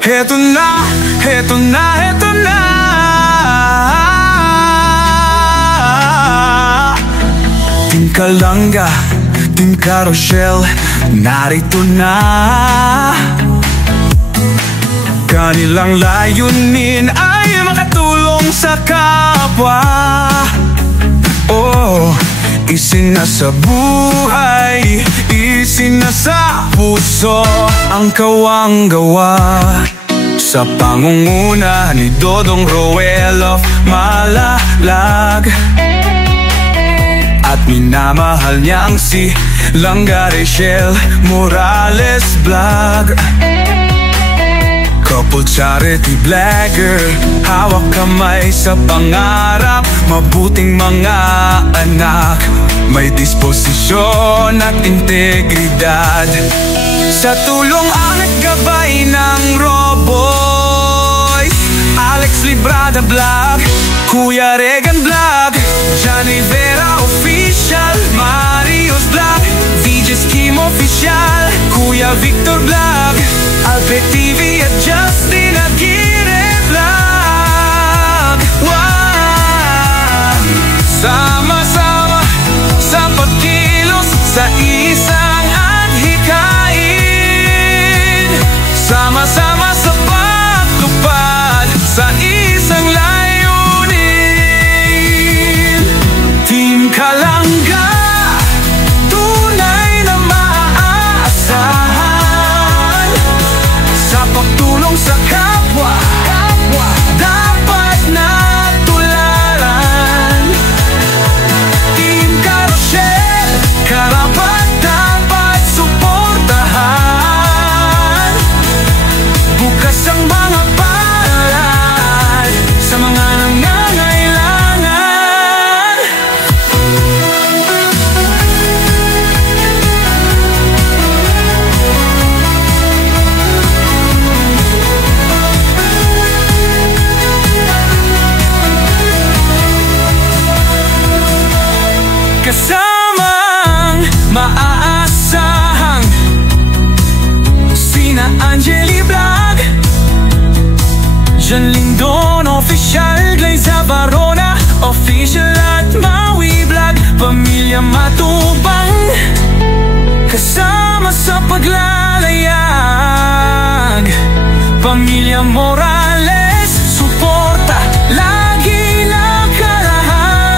Heto na, heto na, heto na. Team Kalanga, Team Carousel, narito na. Kanilang layunin ay makatulong sa kapwa. Oh, isinasa buhay, isinasa puso ang kawang-gawa. Sa pangunguna ni Dodong Roel of Malalag, at minamahal niyang si Langga Rachel Morales Vlog. Couple charity vlogger, hawak kamay sa pangarap, mabuting mga anak, may disposisyon at integridad. Sa tulong at gabay ng Roboys, Alex Librada Vlog, Kuya Regan Vlog, Johnny Vera Official, Marius Vlog, VJ's Team Official, Kuya Victor Vlog, Alpe TV at Justin Aguirre Vlog. Wow! Sama-sama sa pagkilos sa isang adhikain, sama-sama sa pagtupad sa isang layunin. Team Kalanga, tunay na maaasahan sa pagtulong sa kapwa, dapat na tularan. Team Carousel, karapat dapat suportahan. Bukas ang mga palad sa mga nangangailangan. Kasamang maaasahang sina Angeli Vlog, Jan Lindon Official, Glayza Barona Official at Maui Vlog, Pamilya Matubang, kasama sa paglalayag, Pamilya Morales, suporta lagi nakarahan.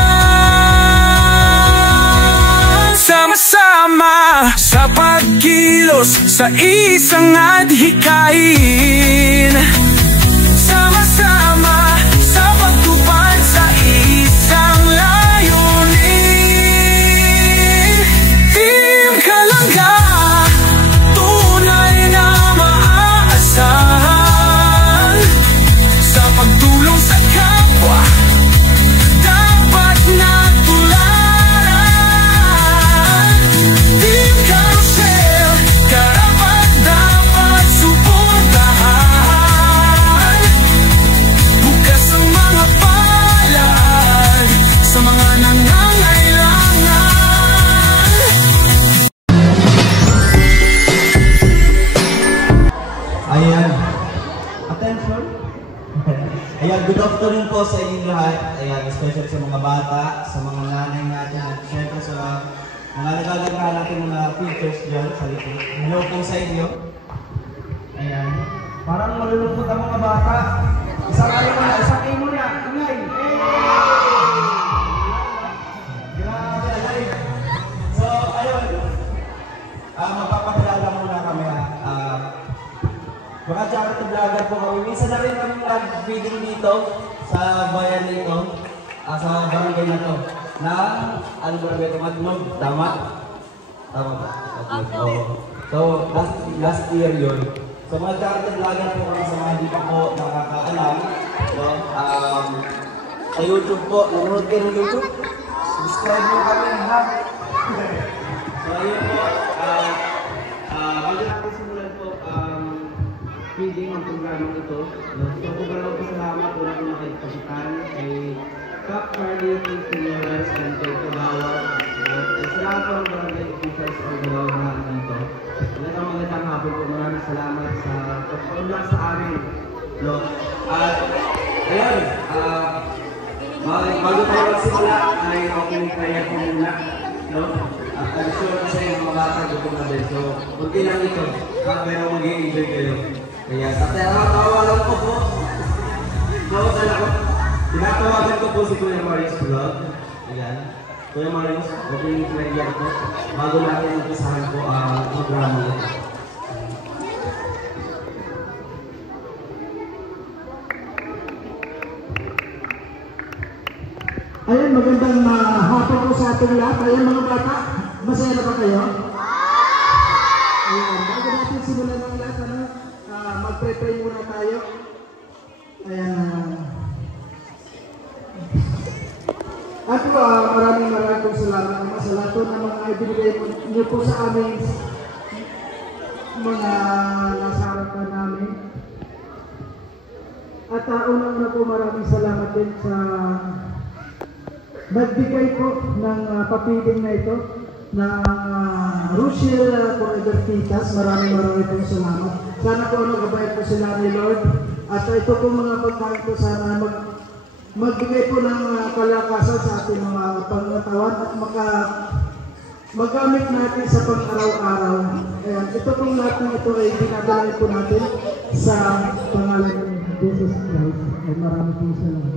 Sama-sama sa pagkilos sa isang adhikain, sama-sama sa pagtupad sa isang layunin. Team Kalanga, tunay na maaasahan sa pagtulong sa kapwa, dapat na tularan. Team Carousel, karapat dapat suportahan. Bukas ang mga palad sa mga nangangailangan. Ayan. Attention. Ayan, good afternoon po sa inyong lahat. Ayan, especially sa mga bata, sa mga nanay natin, at syempre sa mga nagaganda natin mga pictures dyan sa likod. Hello po sa inyo. Ayan. Parang malulungkot ang mga bata. Isang kayo muna, ingay. Grabe, alive. So, ayun. Magpapakilala muna kami. Mga charity vlogger po kami. Minsan na rin kami nag-feeding dito sa bayan nito, sa barangay na to. Na, ano barangay ito? Madnog? Tama? Tama ba? So, last year yun. So, mga charity vlogger po kami sa mga hindi pa po nakakaalam. So, sa YouTube po, nanonood kayo ng YouTube. Subscribe mo kami, ha? So, ayun po. Bago natin simulan po, feeding ang programang ito. So, maraming pasalamat po natin nakikipasitan kay Cap Carly, King Flores, and kay Kabawa, Salamat po ng barangay officials o galaw na dito. Magandang hapon po. Maraming salamat sa pagpaunlak sa amin. No? At ayun, bago tayo magsimula ay opening prayer po muna. No? At I'm sure kasi yung mga bata gutom na din. So, kunti lang ito. Pero mag-i-enjoy kayo. Kaya sa tawagan ko po. Tinatawagan ko po si Kuya Marius Vlog. Ayan. Kuya Marius, opening prayer po. Bago natin umpisahan po ang programa nito. Ayan, magandang hapon po sa ating lahat. Ayan mga bata, masaya na ba kayo? Ayan, bago natin simulan ng lahat, mag-pray muna tayo. Ayan. At maraming salamat naman sa lahat ng mga ibinigay niyo po sa amin mga nasa harapan namin. At unang-una po maraming salamat din sa nagbigay po ng papiling na ito ng Rochelle Corridor Titas. Maraming po salamat. Sana po nagabayad po sila ni Lord. At ito po mga pagkain po sana magbigay po ng kalakasan sa ating mga pangatawan at magamit natin sa pang-araw-araw. Ito pong lahat ng ito ay dinadala po natin sa pangalan ng Jesus Christ. Ay maraming po salamat.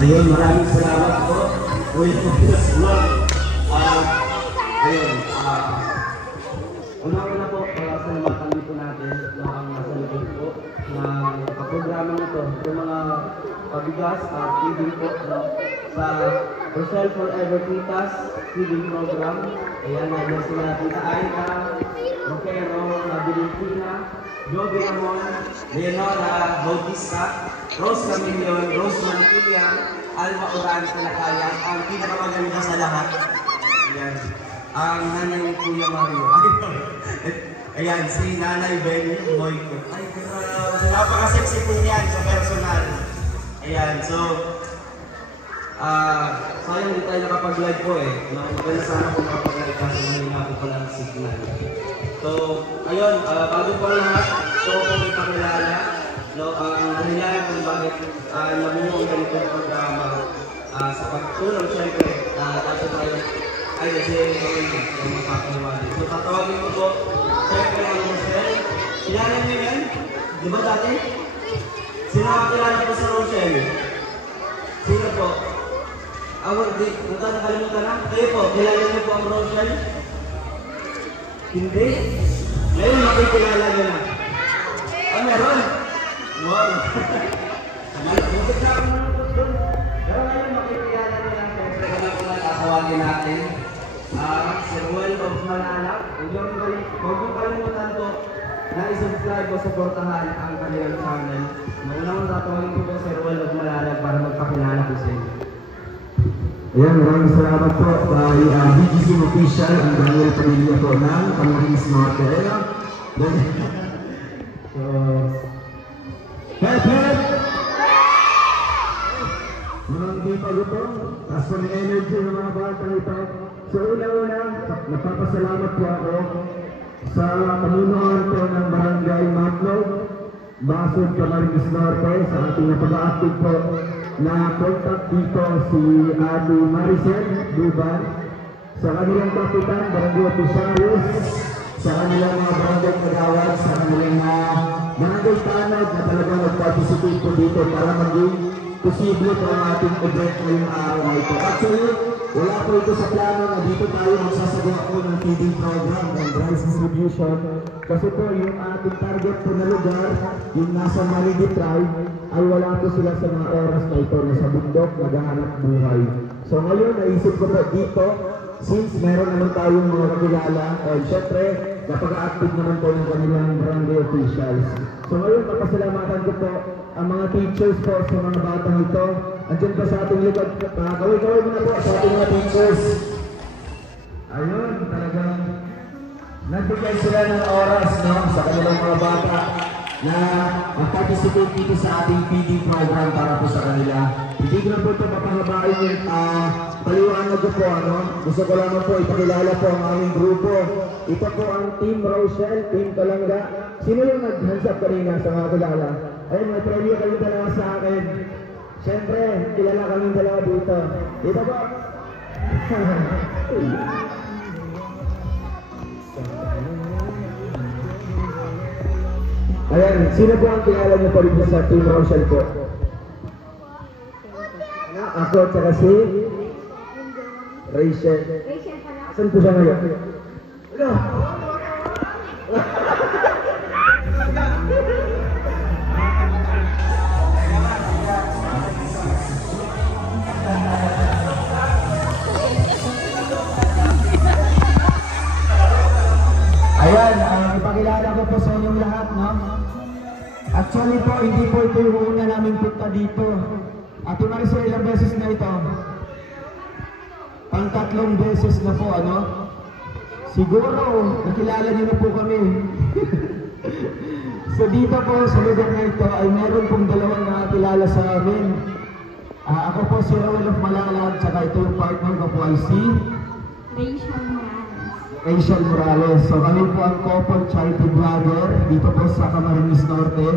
Ayun, maraming salamat po. Uy, Lord. Ayun, una-una po, salamatan niyo po natin ang nasa likod po ng programa nito. Yung mga pabigas at feeding po sa Rochelle Forever Titas feeding program. Ayan, nandiyan sila Tita Aina, Roquero, Nabilintina, Joby Ramon, Leonora Bautista, Rose Camillion, Rose Mantilia, Alma Oran Kalakaya, ang pinakamaganda sa lahat. Ayan. Ang nanay ni Kuya Mario. Ayan, si Nanay Benny Moiko. Ay, grabe. Napaka-sexy po niyan sa personal. Ayan, so, sayang hindi tayo nakapag-live po eh. Maganda sana kung nakapag-live kasi mahina po pala ang signal. So, ayun, bago po lahat, so po may pakilala. Ang dahilan kung bakit nabuo ang ganitong programa sa pagtulong, syempre, tayo tayo ay kasi yung mapapaliwanag. So, tatawagin ko po, syempre, ang Rochelle. Kilala niyo yan? Di ba dati? Sino nakakilala po sa Rochelle? Sino po? Di, nakalimutan na? Kayo po, kilala niyo po ang Rochelle? Hindi? Ngayon, makikilala niyo na. Meron? Wow! Mabit na ako nalungkot doon. Pero ngayon, makikilala niyo na. Siyempre, wala po na tatawagin natin. Sir Well of Manala. Huwag yung kalimutan po na isubscribe o supportahan ang kanilang channel. Maunang tatawagin ko po Sir Well of Manala para magpakilala ko sa inyo. Ayan, maraming salamat po kay BGC Official, ang Daniel Padilla po ng Camarines Norte. Ayan. So, Pep! Maraming dito ito. Taas po ng energy ng mga bata ito. So, una-una, nagpapasalamat po ako sa pamunuan po ng Barangay Matlog, Basod, Camarines Norte, sa ating napag-active po na contact dito si Ate Maricel Duban, sa kanilang kapitan, barangay officials, sa kanilang mga barangay kagawad, sa kanilang barangay tanod na talagang mag-participate po dito para maging posible po ang ating event ngayong araw na ito. Actually, wala po ito sa plano na dito tayo magsasagawa po ng feeding program ng rice distribution. Kasi po yung ating target po na lugar, yung nasa Maligi Tribe, ay wala po sila sa mga oras na ito na sa bundok, naghahanap buhay. So ngayon, naisip ko po dito, since meron naman tayong mga kakilala, and syempre, napag-active naman po ng kanilang barangay officials. So ngayon, napasalamatan ko po ang mga teachers po sa mga batang ito. Andiyan pa sa ating likod, kaway-kaway muna po sa ating mga teachers. Ayun, talagang nagbigay sila ng oras, no, sa kanilang mga bata na mag-participate dito sa ating PD program para po sa kanila. Hindi ko na po ito mapangabain yung paliwanag ko po. Gusto ko lamang po ipakilala po ang aming grupo. Ito po ang Team Rochelle, Team Kalanga. Sino yung nag-hands up kanina sa mga kilala? Ayun, may preview kayo dalawa sa akin. Siyempre, kilala kaming dalawa dito. Dito po. Ayan, sino po ang kilala niyo po dito sa Team Rochelle po? Ako at saka si Rachel. Saan po siya ngayon? Ano? Ayan, ipakilala ko po sa inyong lahat, no? Actually po, hindi po ito yung una naming punta dito. Ate Maricel, ilang beses na ito? Pang-3 beses na po, ano? Siguro, nakilala niyo na po kami. So dito po, sa lugar na ito, ay meron pong dalawang nakakilala sa amin. Ako po si Rowell of Malalag, tsaka ito yung partner ko po ay si Rachel Morales. So kami po ang couple charity vlogger dito po sa Camarines Norte.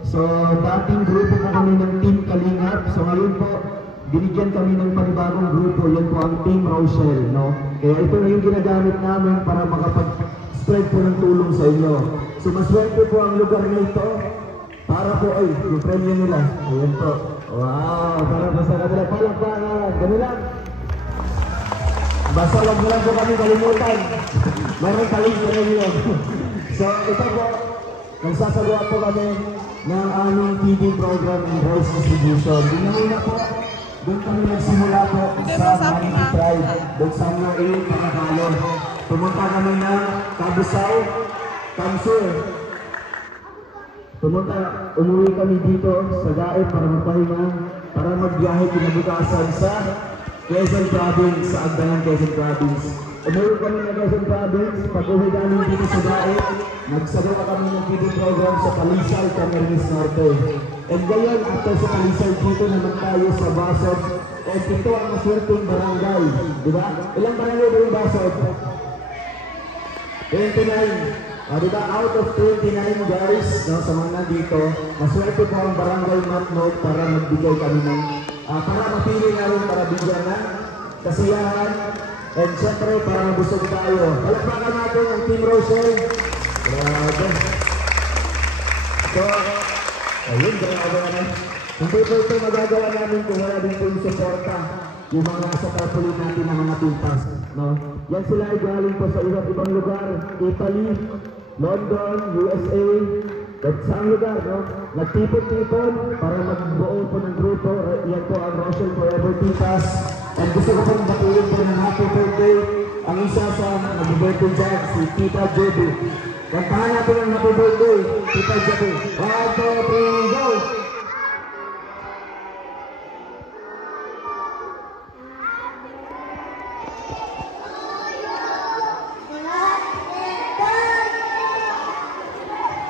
So dating grupo po kami ng Team Kalingap. So ngayon po, binigyan kami ng panibagong grupo. Yan po ang Team Rochelle, no? Kaya ito na yung ginagamit namin para makapag-spread po ng tulong sa inyo. So maswerte po ang lugar na ito. Para po, ay, yung premyo nila. Ayan po. Wow, para po sa kanila. Palakpakan. Ganun lang. Basta wag mo lang po kami kalimutan. Mayroon taling premyo. So ito po, nagsasagawa po kami ng aming TV program and voice distribution. Dinamuna po, doon kami nagsimula po sa Manity Tribe. Doon sa mga ilang Panagalo. Pumunta kami ng Kabusao, Kamsur. Umuwi kami dito sa Daet para magpahinga, para magbiyahe kinabukasan sa Quezon Province, sa Agdangan, Quezon Province. Umuwi kami ng Quezon Province, pag-uwi namin dito sa Daet, nagsagawa kami ng TV program sa Palisay, Camarines Norte. And ngayon, after sa Palisay, dito naman tayo sa Basod. And ito ang maswerteng barangay, di ba? Ilang barangay ba yung Basod? 29. Diba, out of 29 guys, no, sa mga nandito, maswerte po ang Barangay Matnog para magbigay kami ng, para mapili na rin para bigyan ng kasiyahan, and syempre para mabusog tayo. Palakpakan natin ang Team Rochelle. Grabe. So, ayun, grabe na. Hindi po ito magagawa namin kung wala din po yung suporta, yung mga nasa tarpaulin natin ng mga pintas, no? Yan sila ay galing po sa iba't ibang lugar, Italy, London, USA, at saan lugar, no? Nagtipon-tipon para magbuo po ng grupo. Yan po ang Rochelle Forever Titas. And gusto ko pong batiin po ng happy birthday ang isa sa nag-birthday dyan, si Tita Joby. Kantahan natin ang happy birthday, Tita Joby. 1, 2, 3, go!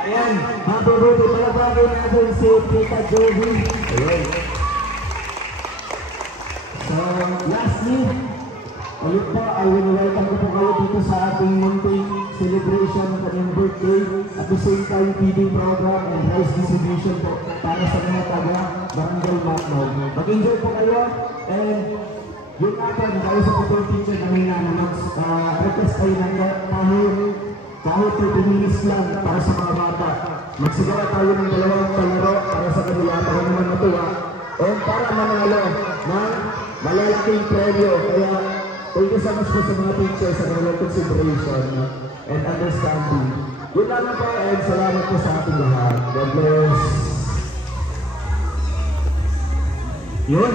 Ayan, happy birthday, palabagay natin si Tita Joby. Ayan. So, lastly, ulit po, I will welcome ko po kayo dito sa ating munting celebration ng kanyang birthday. At the same time, feeding program and rice distribution po para sa mga taga Barangay Matnog. Mag-enjoy po kayo, and yun natin, dahil sa photo teacher namin na mag-request kayo ng kahit 30 minutes lang para sa mga bata. Magsigawa tayo ng dalawang palaro para sa kanila para naman matuwa o para manalo ng malalaking premyo. Kaya thank you so much po sa mga teachers sa kanilang consideration and understanding. Yun lang po, and salamat po sa ating lahat. God bless. Yun.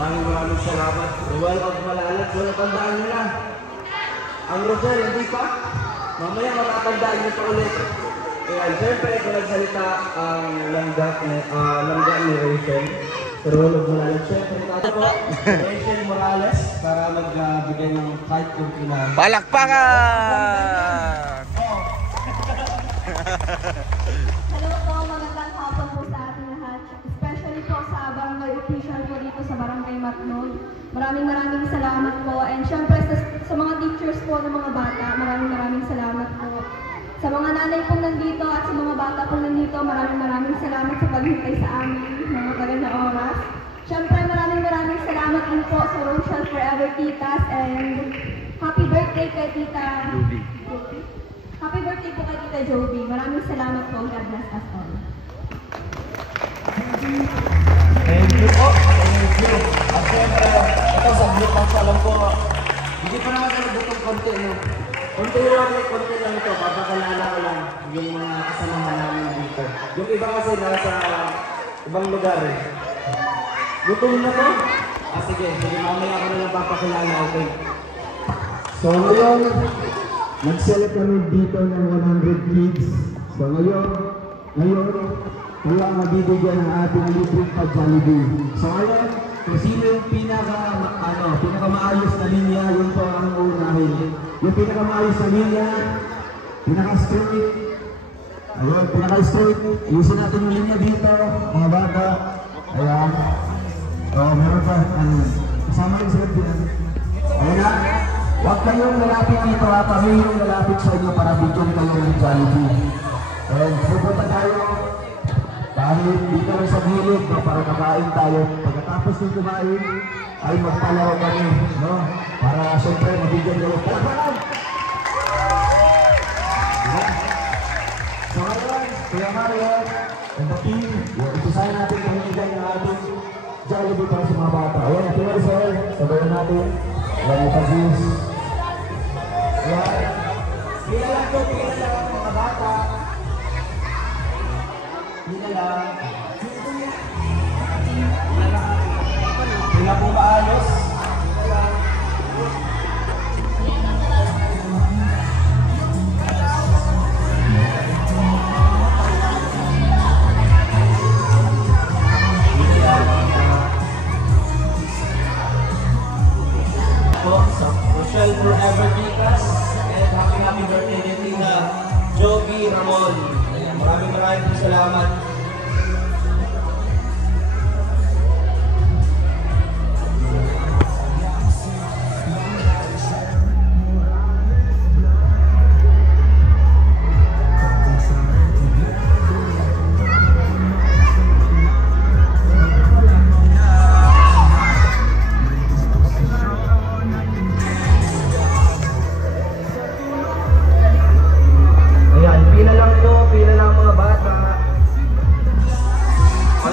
Maraming salamat. Rowell of Malalag. So natandaan nyo na. Ang Rochelle, hindi pa? Mamaya matatandaan nyo pa ulit. Kaya siyempre ito nagsalita ang langga ni Rachel. So Rowell of Malalag. Siyempre natin po, Rachel Morales para magbigay ng kahit kung kailangan. Palakpakan! Hello po, magandang hapon po sa ating lahat. Especially po sa barangay official po dito sa Barangay Matnog. Maraming salamat po. And syempre sa mga teachers po ng mga bata, maraming salamat po. Sa mga nanay pong nandito at sa mga bata pong nandito, maraming salamat sa paghintay sa amin, mga tagal na oras. Syempre maraming salamat din po sa Rochelle Forever Titas and happy birthday kay Tita Joby. Happy birthday po kay Tita Joby. Maraming salamat po. God bless us all. Thank you po. Thank you. At syempre, ito sa group ng salong po. Hindi pa naman tayo butong konti, no? Konti lang ito. Papakalala ko lang yung mga kasamahan namin dito. Yung iba kasi nasa ibang lugar eh. Gutom na to? Sige, mamaya ako na lang papakilala, okay? So ngayon, nag-select kami dito ng 100 kids. So ngayon, kaya ang mabibigyan ng ating libreng pa-Jollibee. So ngayon, kung sino yung pinakamaayos na linya, yun po ang uunahin. Yung pinakamaayos na linya, pinaka-straight. Ayun, pinaka-straight. Ayusin natin yung linya dito, mga bata. Ayan. Meron pa, kasama rin sila din. Ayan na. Huwag kayong lalapit dito ha, kami yung lalapit sa inyo para bigyan kayo ng Jollibee. And pupunta tayo kahit dito lang sa gilid para kakain tayo. Pagkatapos ng kumain ay magpalaro kami, no? Para siyempre mabigyan kayo. Palaparan! So ngayon, Kuya Mario, and the team, itusahin natin kung hingay ng ating Jollibee para sa mga bata. Ayan, Kuya Rizal, sabayan natin. Ayan, ipag-use. Ayan. Pila lang mga bata. Pila lang. Pila po maayos. Rochelle Forever Titas and happy birthday din Tita Joby Ramon. Maraming salamat.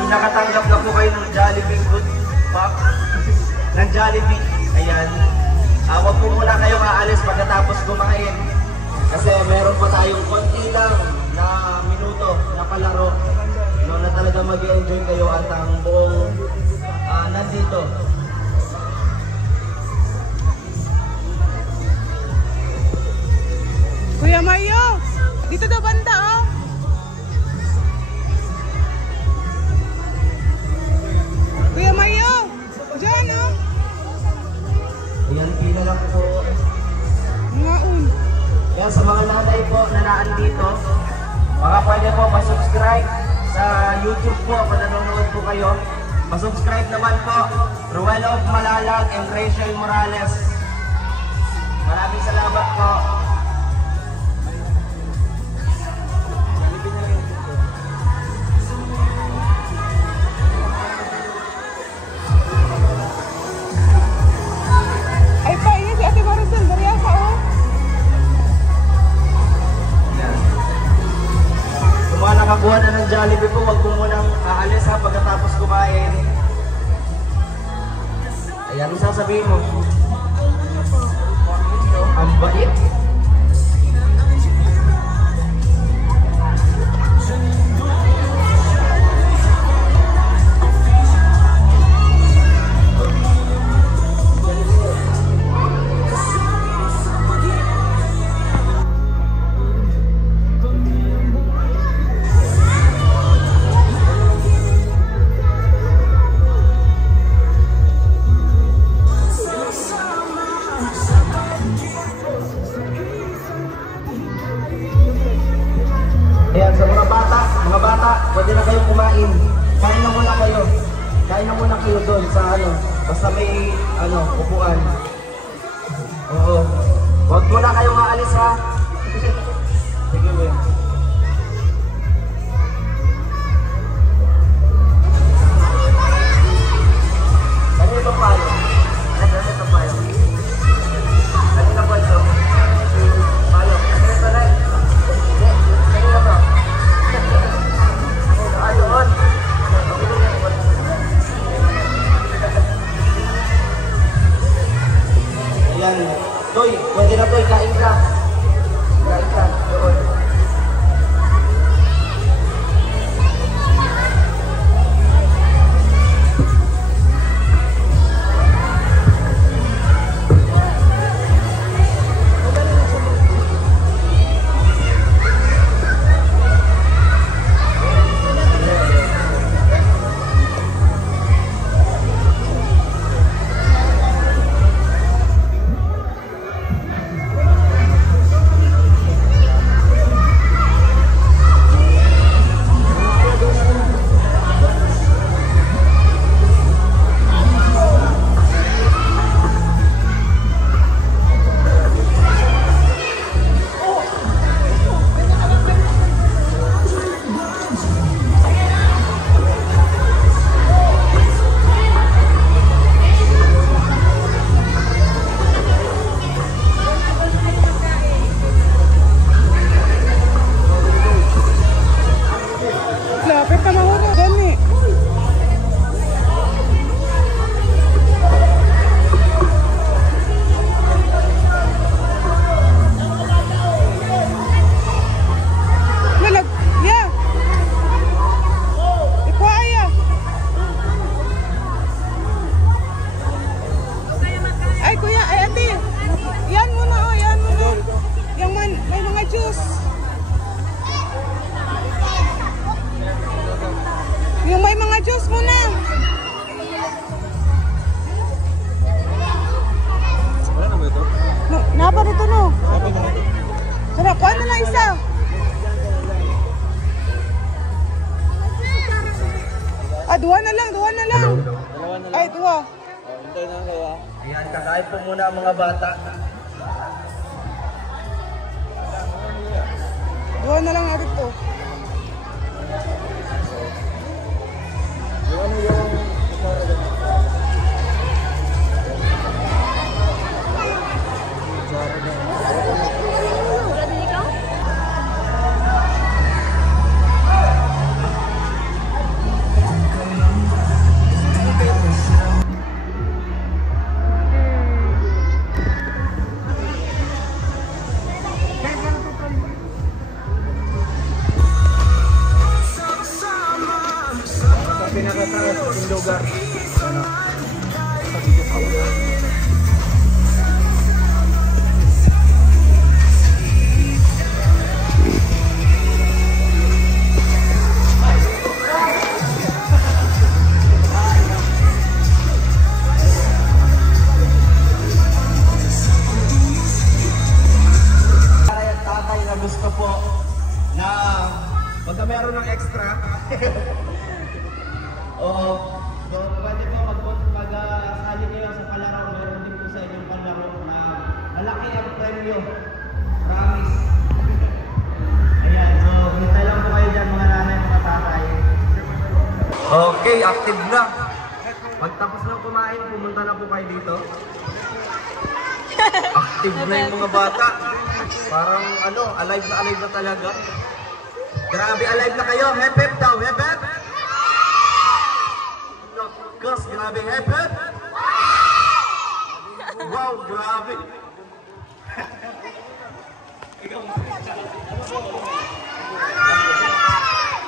Nakatanggap na po kayo ng Jollibee Good Pack ng Jollibee. Ayan. Huwag po muna kayong aalis pagkatapos kumain. Kasi meron pa tayong konti lang na minuto na palaro. No, na talaga mag-enjoy kayo at ang buong nandito. Kuya Mario, dito daw banda oh. Kuya Mario, dyan oh. Ayan, pila lang po. Ngaon. Kaya sa mga nanay po na naandito, baka pwede po pa-subscribe sa YouTube po kung nanonood po kayo. Pa-subscribe naman po, Ruelo of Malalag and Rachel Morales. Maraming salamat po. Ay pa, yun si Ate Maricel, Dariasa oh. Kung mga nakakuha na ng Jollibee po, huwag po munang aalis ha pagkatapos kumain. Ayan, ang sasabihin mo. Ang bait. Ayan, sa mga bata, pwede na kayong kumain. Kain na muna kayo. Kain na muna kayo doon sa ano, basta may ano, upuan. Oo. Huwag muna kayong maalis ha. Sige, Will. Ganito tayo. Ganito tayo. Ganito po ito. Tayo. Ganito na. Ganito ba? Ayun. Ayan. Toy, pwede na Toy. Kain ka. Kain ka. Doon. Lapit na mahuro. Gani. Lalag. Yeah. Ikuaya. Ay, kuya. Ay, ate. Yan muna, oh. Yan muna. Yung may mga juice. Yung may mga juice muna. Wala na ba ito? Napa dito no? Tara, kuha na lang isa. Duwa na lang, duwa na lang. Ay, duwa. Hintay na kayo. Ayan, kakain po muna ang mga bata. Duwa na lang natin to. Pinakataas sa lugar. Tatay na gusto po na pagka meron ng extra so pwede po mag-sali kayo sa palaro, meron din po sa inyong palaro na malaki ang premyo. Promise. Ayan, so hintay lang po kayo dyan mga nanay, mga tatay. Okay, active na. Pagtapos ng kumain, pumunta na po kayo dito. Active na yung mga bata. Parang ano, alive na talaga. Grabe, alive na kayo. Hep hep daw, hep hep. Gus, grabe, hep hep. Wow, grabe.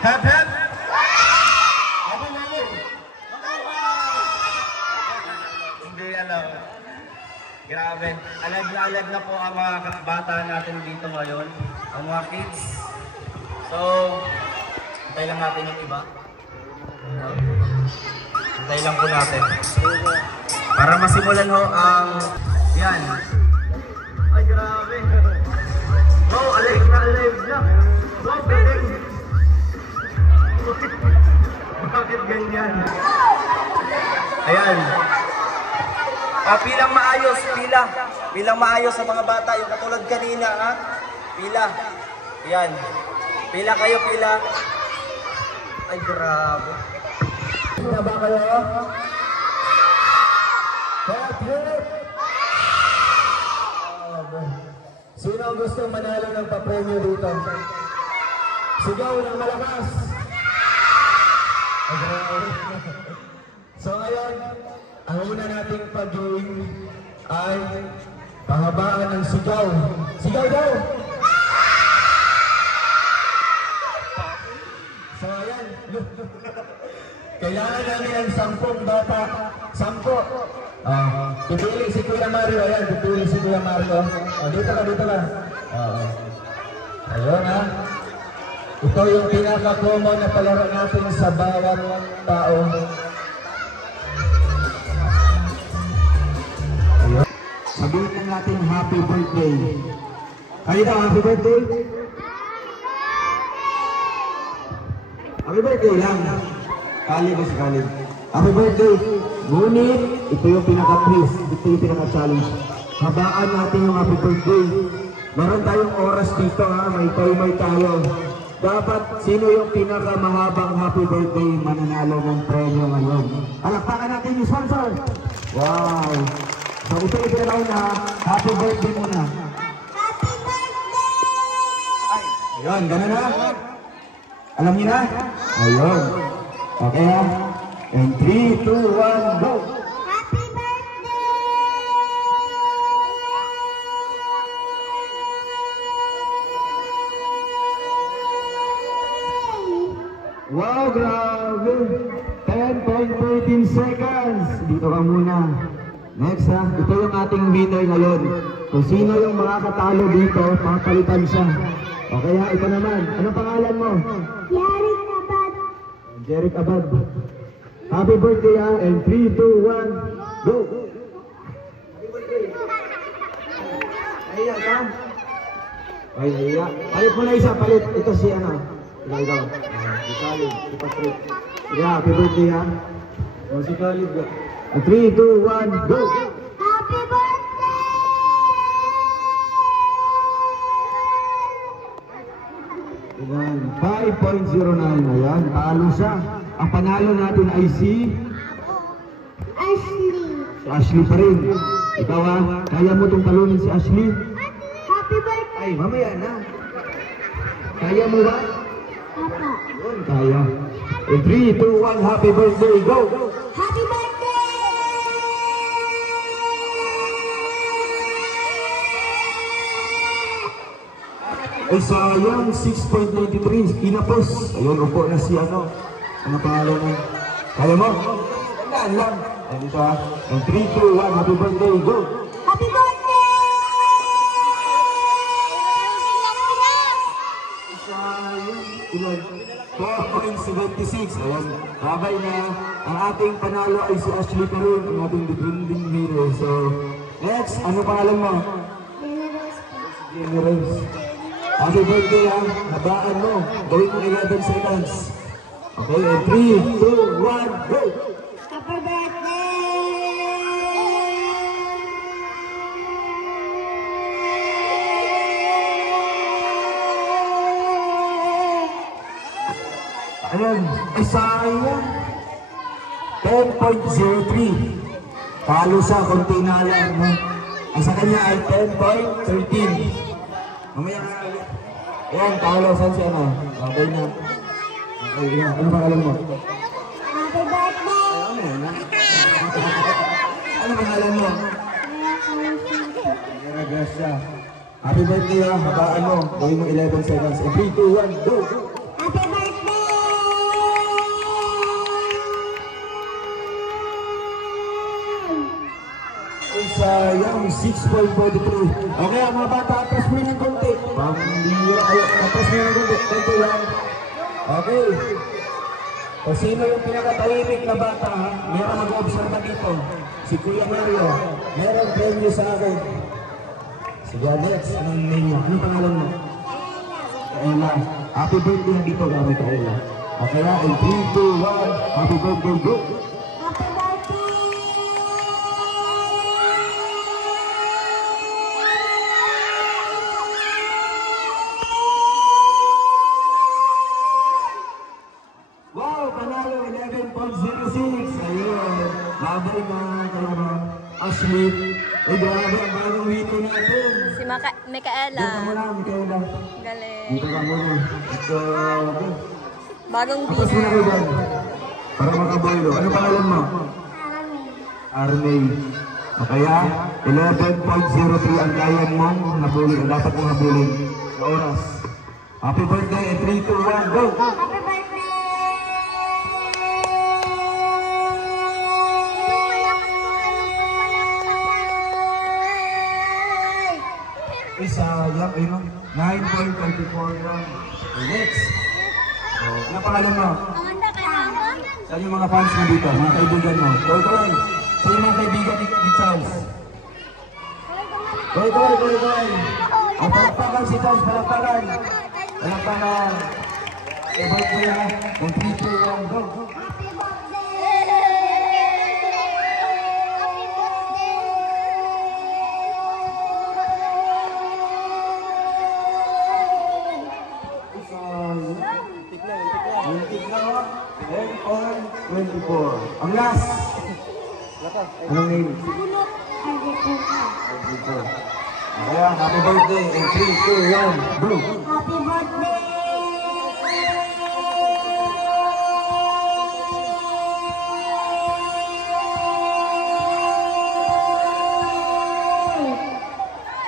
Hep hep. Hindi alam. Grabe, alive na po ang mga bata natin dito ngayon. Ang mga kids. So, hintay lang natin yung iba. Hintay lang po natin. Para masimulan ho ang... Yan. Ay, grabe. Oh, alive na. Oh, galing. natin yan. Ayan. Pilang maayos, pila. Pilang maayos sa mga bata. Yung katulad kanina, ha? Pila. Ayan. Pila kayo, pila. Ay, grabe. Pila ba kayo? Sino ang gusto manalo ng papremyo dito? Sigaw ng malakas! So ngayon, ang una nating pag-game ay pahabaan ng sigaw. Sigaw daw! So ayan, kailangan namin ang 10 bata. 10. Pipili si Kuya Mario. Ayan, pipili si Kuya Mario. Dito ka, dito ka. Ayun ha. Ito yung pinaka-common na palaro natin sa bawat tao. Ayun. Sabihin natin happy birthday. Kayo daw, happy birthday? Happy birthday lang. Kali ba si Kali? Happy birthday. Ngunit, ito yung pinaka-quiz. Ito yung pinaka-challenge. Habaan natin yung happy birthday. Meron tayong oras dito ha. May timer tayo. Dapat, sino yung pinaka-mahabang happy birthday mananalo ng premyo ngayon? Palakpakan natin yung sponsor. Wow. So, ito yung pinaka na happy birthday muna. Happy birthday! Ayun, gano'n na? Alam niyo na? Ayun. Okay ha? And 3, 2, 1, go! Happy birthday! Wow, grabe! 10.13 seconds! Dito ka muna. Next ha, ito yung ating winner ngayon. Kung sino yung makakatalo dito, makapalitan siya. Okay ha, ito naman. Anong pangalan mo? Jeric Abad. Jeric Abad. Happy birthday ha, and 3, 2, 1, go! Happy birthday! Nahiya ka? Ay, nahiya. Palit mo na isa, palit. Ito si ano? Ikaw. Si Khalid, si Patrick. Yeah, happy birthday ha. Si Khalid. 3, 2, 1, go! Happy birthday! Ayan, 5.09. Ayan, talo siya. Ang panalo natin ay si Ashley. Ashley pa rin. Ikaw ha, kaya mo itong talunin si Ashley? Happy birthday! Ay, mamaya na. Kaya mo ba? Papa. Yun, kaya. 3, 2, 1, happy birthday, go! Happy birthday! Ay, sayang, 6.93. Kinapos. Ayun, upo na si ano. Ano pangalan mo? Kaya mo? Tandaan lang. Ay, dito ha. 3, 2, 1, happy birthday, go! Happy birthday! Ilan? 4.76. Ayan, babay na. Ang ating panalo ay si Ashley Perun, ang ating defending winner. So, next, ano pangalan mo? Generous. Happy birthday ha. Habaan mo. Gawin mo 11 seconds. Okay, and 3, 2, 1, go! Happy birthday! Ayan, isayang 10.03. Talo siya, konti na lang. No? Ang sa kanya ay 10.13. Mamaya na ulit. Ayan, talo. Saan siya na? Okay na. Okay na. Ano pangalan mo? Happy birthday! Ano pangalan mo? Gracia. Happy birthday ha. Habaan mo. Gawin mo 11 seconds. 3, 2, 1, go! Happy birthday! Sayang, 6.43. Okay, mga bata, atras mo ng konti. Pambira, atras mo ng konti. Konti lang. Okay. Kung sino yung pinakatahimik na bata, ha? Meron mag-observa dito. Si Kuya Mario. Meron premyo sa akin. Sige, next. Anong name mo? Anong pangalan mo? Ella. Happy birthday dito, gamit Ella. Okay na, in 3, 2, 1, happy birthday, go! Happy birthday! Wow, panalo 11.06. Ayun, babay na kayo na Ashley. Ay, grabe, ang bagong wito natin. Si Micaela. Dito ka muna, Micaela. Galing. Dito ka muna. Ito, Bagong tapos muna kayo winner. dyan. Para makaboylo. Ano pangalan mo? Arnay. O kaya, 11.03 ang kaya mong nabulin. Dapat mong nabulin sa oras. Happy birthday and 3, 2, 1, go! Happy birthday! Isa, yan, ayun, 9.24 lang. Next. Ano pangalan mo? Saan yung mga fans mo dito? Mga kaibigan mo? Koy. Saan yung mga kaibigan ni Charles? Koy. Ang palakpakan si Charles, palakpakan. Palakpakan. I-vote mo yan. Kung 3, 2, 1, go. Muntik na mo. 10.24. Ang last. Anong name? Kaya, happy birthday. And 3, 2, 1, go. Happy birthday!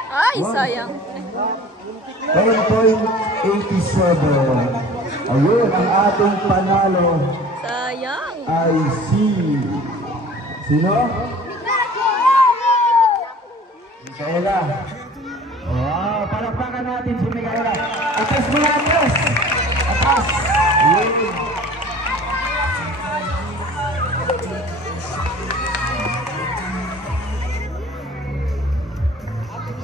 Ay, sayang. 10.87. Ayun, ang ating panalo Sayang. ay Sino? Micaela. Wow, palakpakan natin si Micaela. Atas mo na, atas! Atas! Ayun.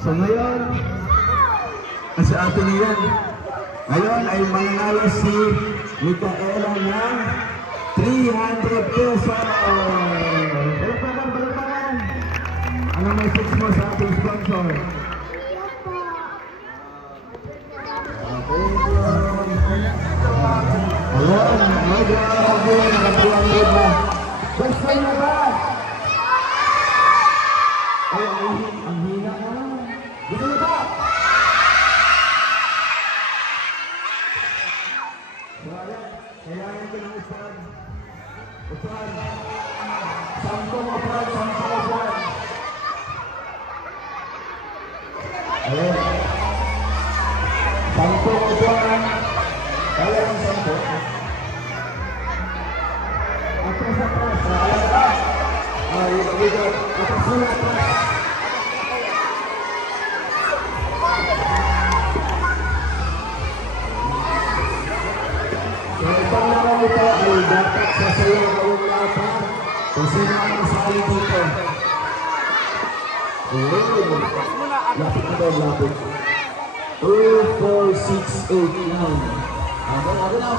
So ngayon, sa atin yan. Ngayon ay mananalo si Micaela ng 300 pesos. Palakpakan. Ano message mo sa ating sponsor? Ayan, may grabe, naka-300 na. Best friend na ba? Ay, ang hina ka na. Gusto na ba? Kailangan ko ng upuan. Upuan. Sampung upuan. Ayun. Sampung upuan. Kaya ang sampung. Atras. Atras. Dito. Atras muna. Atras. Itong naman ito ay dapat sasayaw kayong lahat kung sino ang masali dito. Lapit na daw, lapit. 2, 4, 6, 8, 9. Okay na.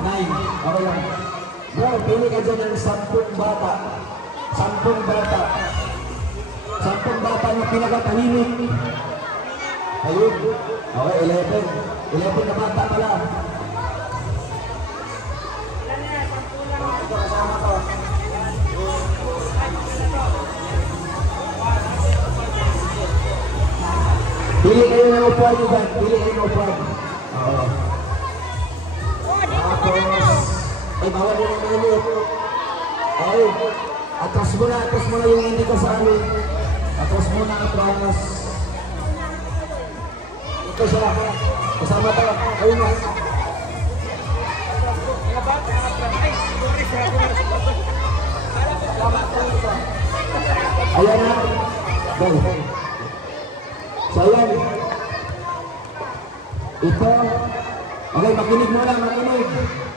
9. Okay lang. Bro, pili ka dyan ng 10 bata. 10 bata. 10 bata na pinakatahimik. Ayun. Okay, 11. 11 na bata pala. Pili kayo ng upuan nyo dyan. Pili kayo ng upuan. Oo. Tapos, ay bawal nyo ng ulit. Ay, atras mo na yung hindi kasali. Atras mo na, atras. Ito siya. Kasama to. Ayun na. Ayan na. Go. So ayan. Ito. Okay, makinig muna, makinig.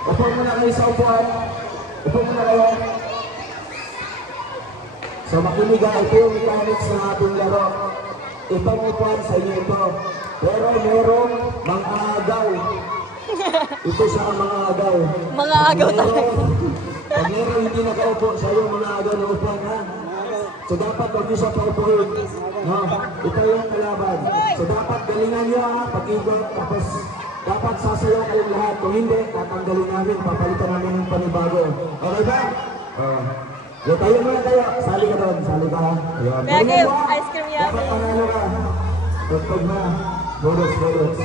Upo muna kayo sa upuan. Upo muna kayo. So makinig ha, ito yung mechanics ng ating laro. Itong upuan sa inyo ito. Pero merong mang-agaw. Ito sa mga agaw. Mga agaw talaga. Pag meron hindi nakaupo, siya yung mga agaw na upuan, ha? So dapat huwag niyo siya paupuin. No? Ito yung kalaban. So dapat galingan niyo, ha? Pag-igot, tapos dapat sasayaw kayong lahat. Kung hindi, tatanggalin namin, papalitan namin ng panibago. Okay ba? So tayo muna tayo. Sali ka doon. Sali ka, ha? Ayan. Bebe, ice cream yan. Dapat panalo ka. Tugtog na. Bolos, bolos.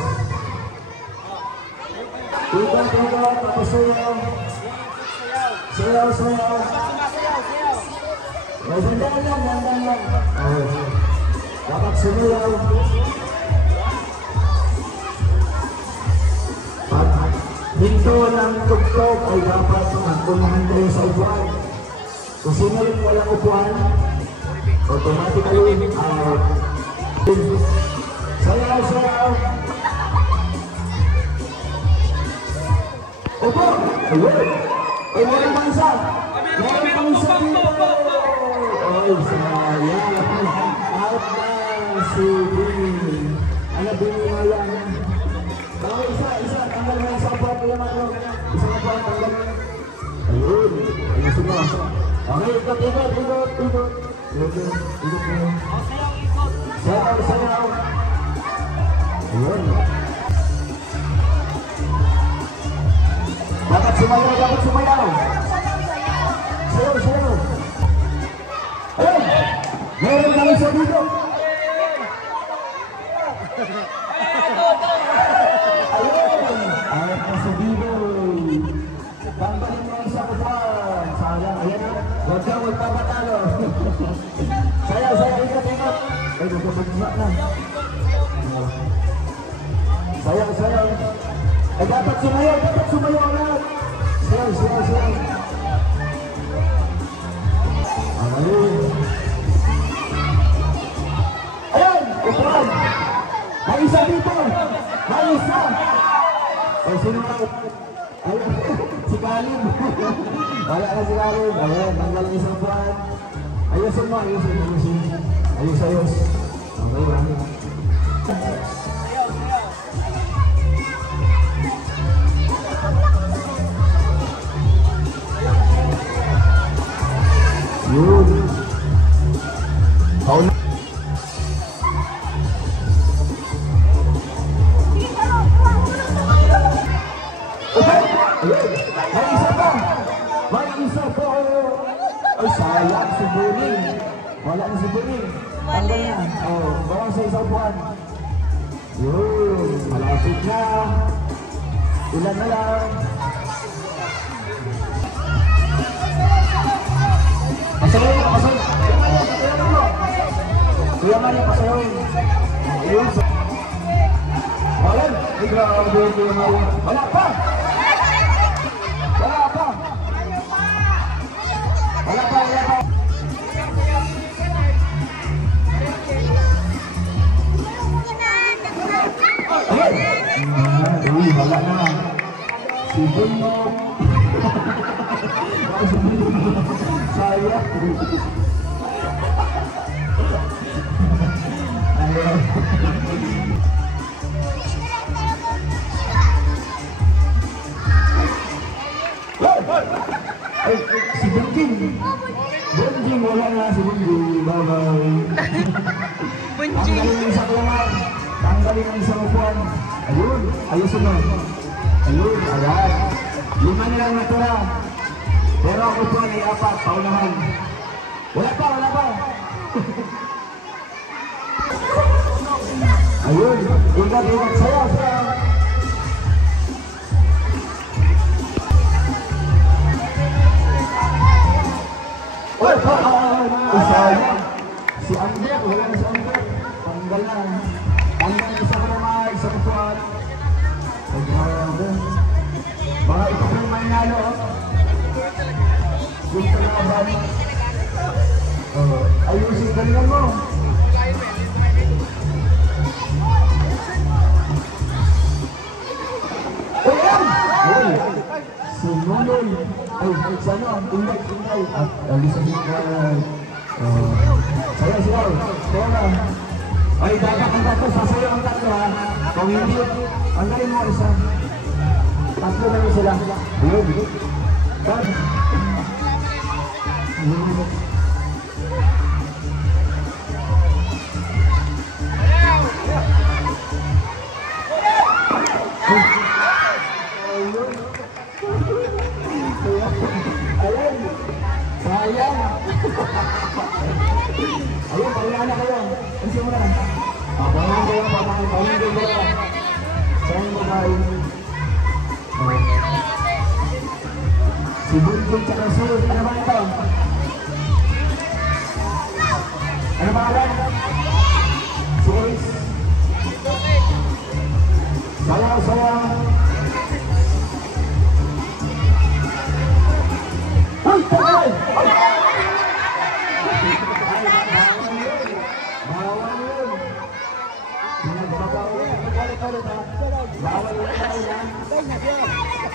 Ikat, tapos sayaw. Sayaw, sayaw. Dandan lang, dandan lang. Dapat sumayaw. Pag hinto ng tugtog ay dapat magpunahan kayo sa upuan. Kung sino yung walang upuan, automatically out. Sayaw, sayaw. Opo! Ayun! Ay, meron pang isa! Meron pang isa dito! Ay, sayang! Out na si Bini. Ano, Bini nga lang? Okay, isa. Tanggal na isa po. Isa na po, tanggal na. Ayun! Ayusin mo. Okay, ikot. Sayaw. Ayun. Dapat sumayaw. Sayaw. Ayun! Meron kami sa dito. Ayun! Ayat na sa dito. Tanggalin mo ang isa ko pa. Sayang. Ayan na. Huwag kang magpapatalo. Sayaw. Ikot. Ay, magpapagsak na. Sayaw. Ay, dapat sumayaw lahat. Sayaw. Ayan, upuan. May isa dito. May isa. Ay, sino ka? Ayan, si Kalim. Wala na si Kalim. Ayan, tanggal ang isang upuan. Ayusin mo. Ayos. Okay. Yun. Pauna. Okay. Ayun. May isa pa. Ay, sayang si Buning. Wala na si Buning. Tanggal na. Bawang sa isang buwan. Yun. Malapit na. Ilan na lang. Pasayaw. Kuya Maria, pasayaw. Ayun. Wala. Ay, grabe, Kuya Maria. Wala pa. Uy, wala na. Si Bunok. Sayang. Ay, si Bunjing. Bunjing, wala na si Bunjing. Bye-bye. Bunjing. Tanggalin ang isang lamang. Tanggalin ang isang upuan. Ayun, ayusin mo. Ayun, ayan. 5 nilang natira. Pero ang upuan ay 4, paunahan. Wala pa. Ayun, ingat, sayaw. Sayang. Si Ander, wala na si Ander. Tanggal na. Isa ko naman, isa ko puan. Ay, grabe. Baka ito po yung manalo. Gusto na ba? Ayusin, galingan mo. Ay, si Nunoy. Ay, sana, tingay. At, alisin ka. Sayaw. Tona. Ay, dapat ang tatlo, sasayaw ang tatlo, ha? Kung hindi, ang galing mo isa. Tatlo na yun sila. Ayun. God. Ayun. Sayang. Ayun, pahingaan na kayo. Kasi mo na. Pahingaan kayo, pahingaan kayo. Sayang mo kayo. Si Bunjun tsaka si ano ba ito? Ano ba alam? Si Ace. Sayang. Uy! Tagay! Bawal yun! Bawal yun! Bawal yun!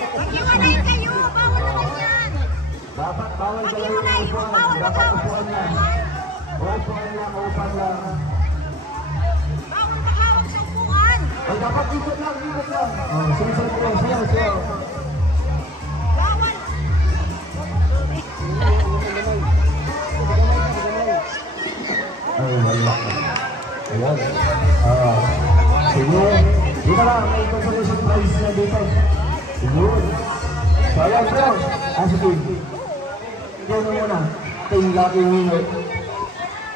Mag-iwalay kayo! Bawal naman yan! Dapat bawal Mag-iwalay mo! Bawal maghawak sa upuan! upuan lang. Bawal maghawak sa upuan! Ay, dapat ikot lang. Oh, sinisunod ko. Sayaw. Bawal! Ay, wala. Ayan. Sige. Dito lang, may consolation prize na dito. Siguro. So, ayan bro. Sige. Ikaw na muna. Ito yung lucky winner.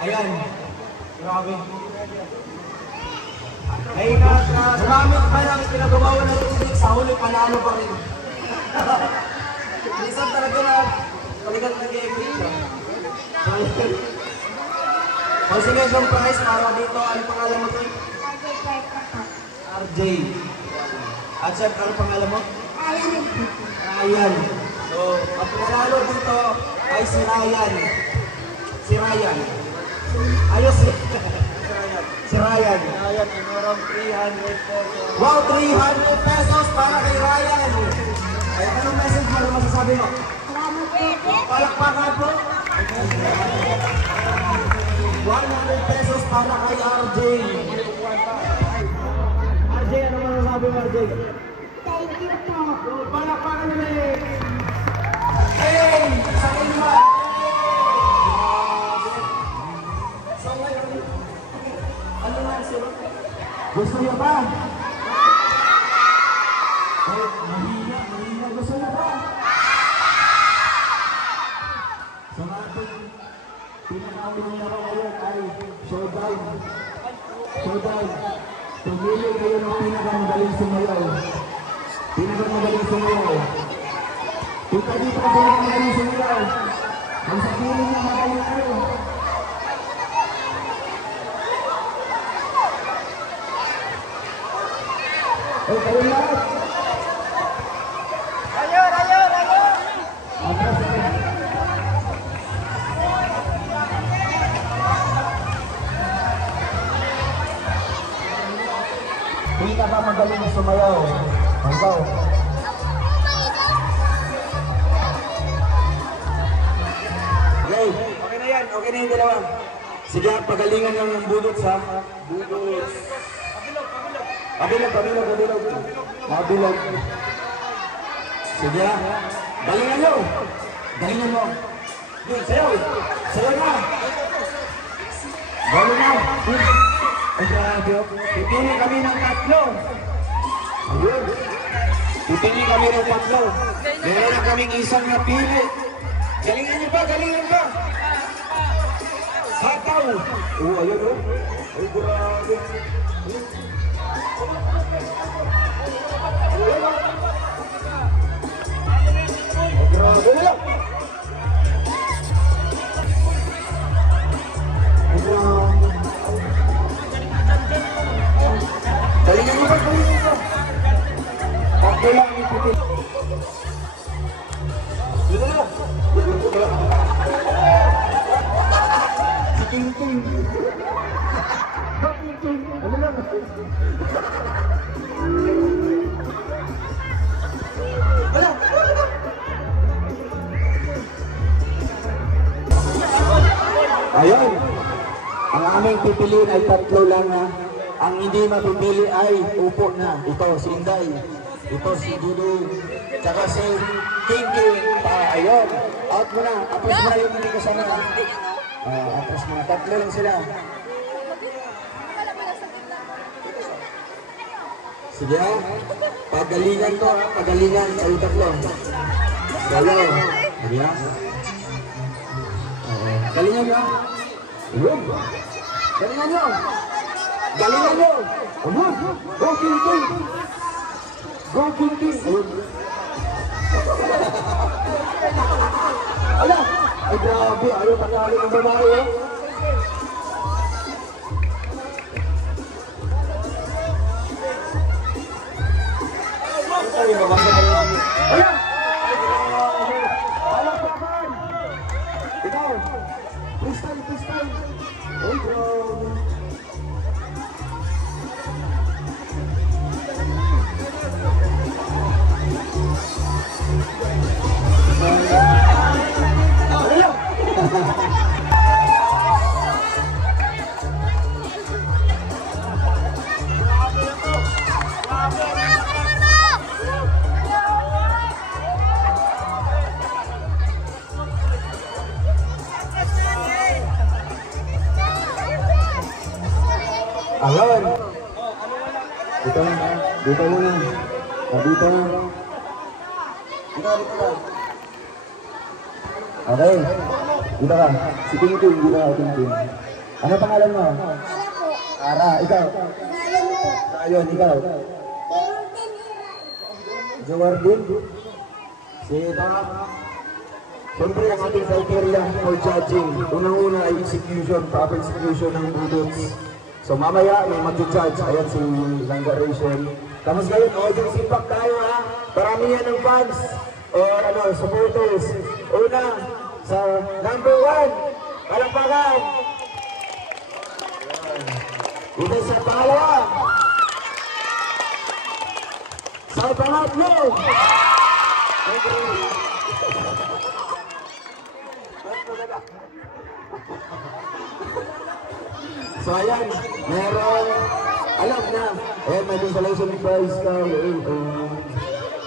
Ayan. Grabe. Ay, gamit pa lang pinagawa ng tubig sa huli, panalo pa rin. Minsan talaga na paligat nag-i-exit siya. Consolation prize para dito. Ano pangalan mo, Tim? RJ. At sir, ano pangalan mo? Ryan. So, ang panalo dito ay si Ryan. Ayos si Ryan. Ryan, inorang 300 pesos. Wow, 300 pesos para kay Ryan. Ay, anong message mo? Ano masasabi mo? Palakpakan po. 100 pesos para kay RJ. RJ, ano masasabi mo, RJ? Thank you po. Palakpakan nyo rin. Hey! Sa inyo! So, ngayon, ano nga sila? Gusto niyo ba? Ay, mahina. Gusto niyo ba? Sa ating pinakawin na ngayon ay showdown. Pumili kayo ng pinakamagaling sumayaw. Kita dito ang pinakamagaling sumayaw. Ang sa piling na magaling kayo. Ay, kayo lahat. Ayun! Atras ako. Pinakamagaling sumayaw. Hanggaw. Okay na yung dalawa. Sige, pagalingan ng budot sa budot. Pabilog. Sige, galingan mo. Yun, sayo na. Galing na. Ay, grabe. Pipili kami ng tatlo. Ayun. Pipili kami ng tatlo. Meron na kaming isang napili. Galingan niyo ba? Hataw! Ayun o. Ay, grabe. Grabe nila. Galingan mo ba? Tatlo lang ipipili. Dito na. Ting. Ano lang? Wala. Ayun. Ang aming pipiliin ay tatlo lang ha. Ang hindi mapipili ay upo na. Ito, si Inday. Ito si Dudu, tsaka si King pa, ayun. Out mo na, apos mo na yung hindi kasama. Apos mo na, tatlo lang sila. Sige ha, pagalingan to ha, pagalingan, kayo tatlo. Dalo, sige ha. Galingan nyo. Galingan nyo. Galingan nyo. Go King King. Go King King. Ala, ay grabe, ayaw panalo ng babae ha. Ayan! Palakpakan! Ikaw! Freestyle, freestyle! Ay, grabe! Ayan. Dito lang. Dito muna. Dito. Dito ka. Okay. Dito ka. Si King King. Dito ka, King King. Ano pangalan mo? Ara. Ikaw? Ayon, ikaw? Jawardin. Si ito. Siyempre ang ating criteria for judging. Unang-una ay execution, proper execution ng bullets. So mamaya may mag-judge, ayan si Langga Rachel. Tapos ngayon, audience impact tayo ha. Paramihan ng fans or supporters. Una, sa number 1, palakpakan. Ito sa pangalawa. Sa pangatlo. So ayan, meron, alam na, ayan may consolation prize ka,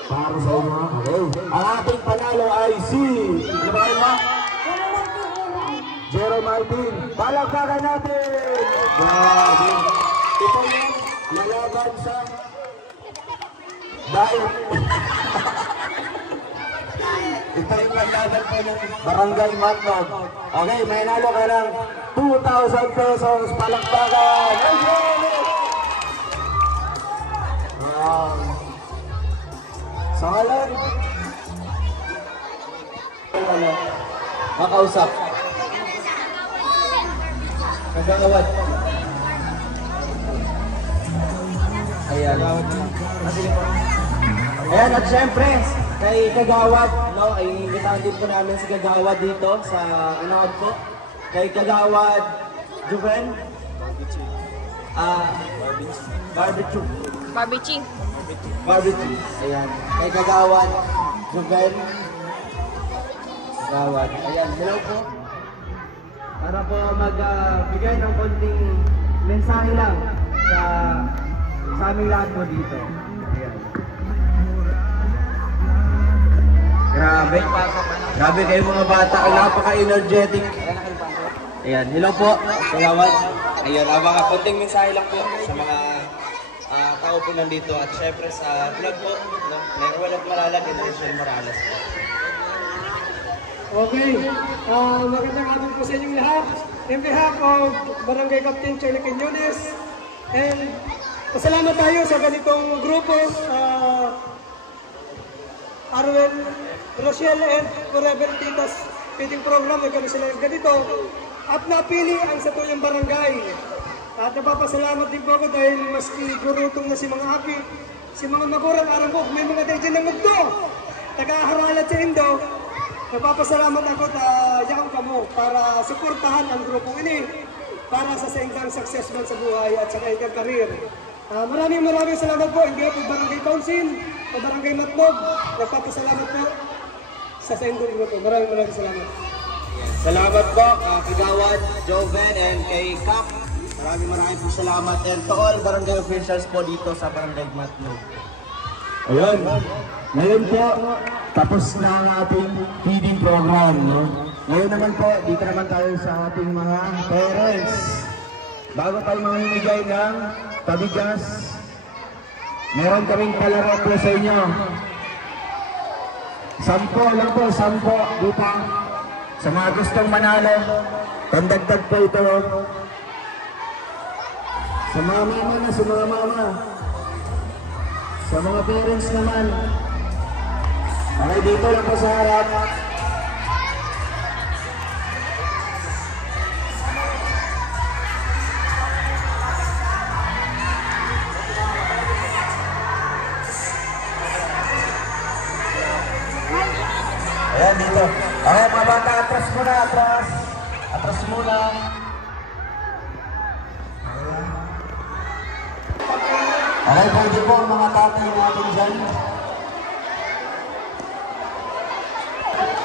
para sa inyo, okay. Ang ating panalo ay si, ano ba kayo ma? Jero Martin, palakpakan natin! Grabe! Ito yung lalaban sa diet. Ito yung lalaban po ng Barangay Matnog. Okay, may nalo ka ng 2,000 pesos, palakpakan! Wow! Sa ngalan, makausap. Kagawad. Ayan. Ayan, at syempre, kay Kagawad, no, ay imbitahan din po namin si Kagawad dito sa Anawad po. Kay Kagawad Juven. Barbecue. Ayan. Kay Kagawad Juven. Kagawad. Ayan, hello po. Para po magbigay ng konting mensahe lang sa aming lahat po dito. Ayan. Grabe kayo mga bata, napaka-energetic. Ayan, hello po, Kagawad. Ayan, mga konting mensahe lang po sa mga tao po nandito at syempre sa vlog po, no? Meron walang malalag, Rachel Morales po. Okay, magandang hapon po sa inyong lahat. In behalf of Barangay Captain Charlie Quinones, and pasalamat tayo sa ganitong grupo, Arwel, Rochelle, and Forever Titas feeding program. Nagkaroon sila ng ganito at napili ang Satuyang Barangay. At napapasalamat din po ako dahil maski gurutong na si mga api, si mga magurang arambog, may mga tayo dyan na magdo, taga-haralat sa Indo. Napapasalamat ako na yakang kamo para suportahan ang grupong ini para sa saingkang successful sa buhay at sa saingkang karir. Maraming salamat po, hindi po Barangay Council o Barangay Matnog. Napapasalamat po sa saingkang grupo. Maraming salamat. Salamat po, Kagawad Joven and kay Kap. Maraming po salamat and to all barangay officials po dito sa Barangay Matnog. Ayun. Ngayon po, tapos na ang ating feeding program. No? Ngayon naman po, dito naman tayo sa ating mga parents. Bago tayo mamimigay ng pabigas, meron kaming palaro po sa inyo. 10 lang po, 10 dito. Sa mga gustong manalo, pandagdag po ito. Sa mga mama na, sa mga mama. Sa mga parents naman. Okay, dito lang po sa harap. Ayan, dito. Okay, mga bata, atras muna, atras. Atras muna. Okay, pwede po ang mga tatay natin dyan.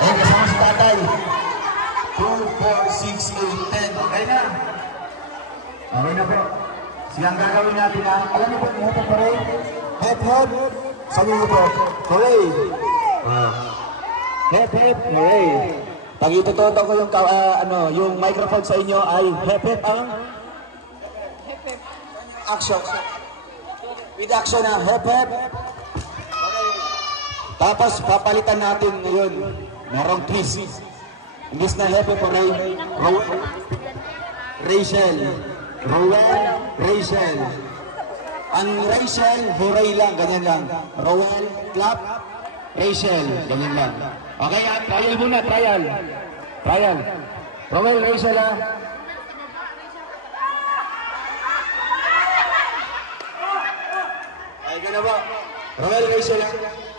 Ayan, kasama si tatay. 2, 4, 6, 8, 10. Okay na. Okay na po. Silang gagawin natin na. Alam niyo po, head up hooray. Head, head. Sabi niyo po, hooray. Head, head, hooray. Pag itututo ko yung microphone sa inyo ay head, head ang action. With action na head, head. Tapos papalitan natin ngayon. Merong twist. Imbis na head, head, hooray. Rachel. Rowell, Rachel. Ang Rachel, hooray lang, ganyan lang. Rowell, clap. Rachel, ganyan lang. Okay, trial muna, trial. Trial. Rowell, Rachel ha. Ay, gano'n ba? Rowell, Rachel ha.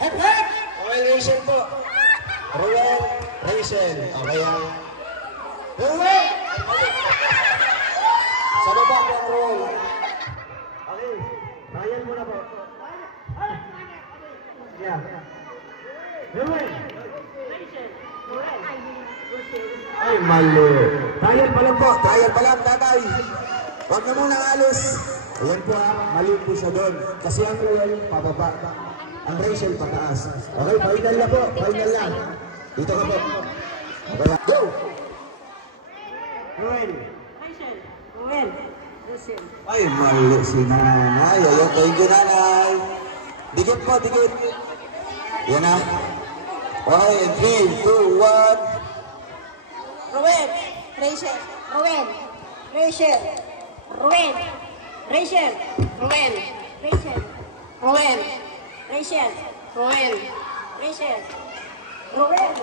Hep, hep! Rowell, Rachel po. Rowell, Rachel. Okay ha. Rowell! Sa baba po ang roll. Okay, trial muna po. Yeah. Roll. Ay, malo. Trial pa lang po. Trial pa lang, tatay. Huwag na muna alos. Ayan po ha, mali po siya doon. Kasi ang roll, pababa. Ang Rachel, pataas. Okay, final na po. Final na. Dito ka po. Okay, go! Roll. Ay, mali si nanay. Ayaw, thank you, nanay. Dikit po, dikit. Yan na. Okay, 3, 2, 1. Rowell, Rachel, Rowell, Rachel, Rowell, Rachel, Rowell, Rachel, Rowell, Rachel, Rowell, Rachel, Rowell,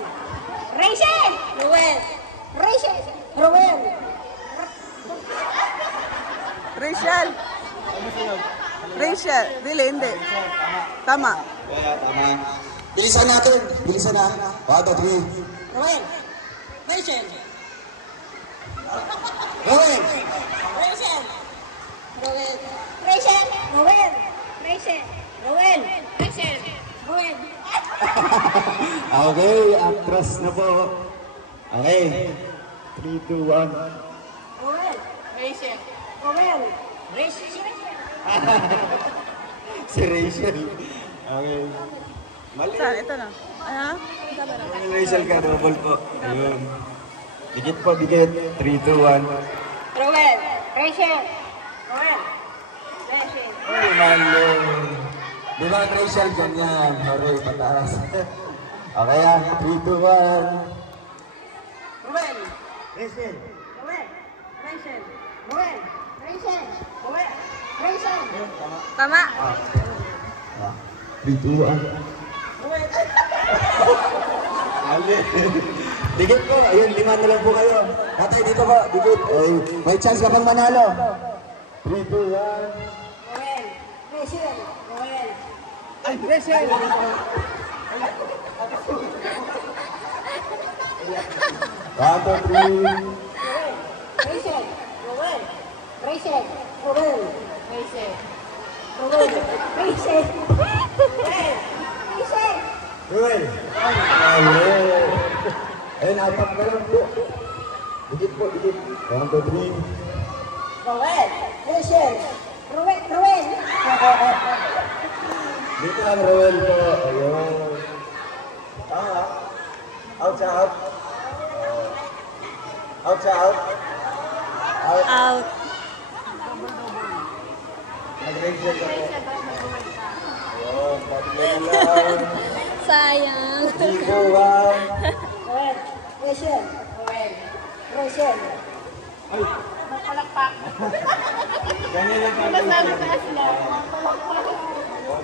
Rachel, Rowell, Rachel, Rowell. Rachel. Rachel. Dili, hindi. Tama. Kaya, tama. Bilisan natin. Bilisan na. 1, 2, 3. Rowell, Rachel, Rowell. Rachel, Rowell, Rachel, Rowell, Rachel, Rowell, Rachel, Rowell. Okay, atras na po. Okay. 3, 2, 1. Rowell, Rachel, Rowell, Rachel. Si Rachel. Okay. Mali. Saan? Ito na. Aha. Yung Rachel ka, double po. Ayun. Dikit po, dikit. 3, 2, 1. Rowell, Rachel, Rowell, Rachel. Ay, malo. Di ba ang Rachel ganyan? Hooray, pataas. Okay ah, 3, 2, 1. Rowell, Rachel. Rowell, Rachel, Rowell, Rachel, Rowell, Rachel. Tama. 3, 2, 1. Ali. Dikit po. Ayun, 5 na lang po kayo. Tatay, dito po. Dikit. Ay, may chance ka pang manalo. 3, 2, 1. Rowell, Rachel, Rowell. Ay, Rachel. 1, 2, 3. Rachel, Rowell, Rachel, Rowell, Rachel, Rowell, Rachel, Rachel. Ruel. Ayun. Ayun, apat na lang po. Dikit po, dikit. 1, 2, 3. Rowell, Rachel, Rowell, Rowell. Dito ang Roel po. Ayun. Out sa out. Out sa out. Out. Nag-ranger ka po. Ayun. Pati na lang. Sayang. Dito one. Roel. Rachel. Roel. Rachel. Palakpak. Ganyan lang kami.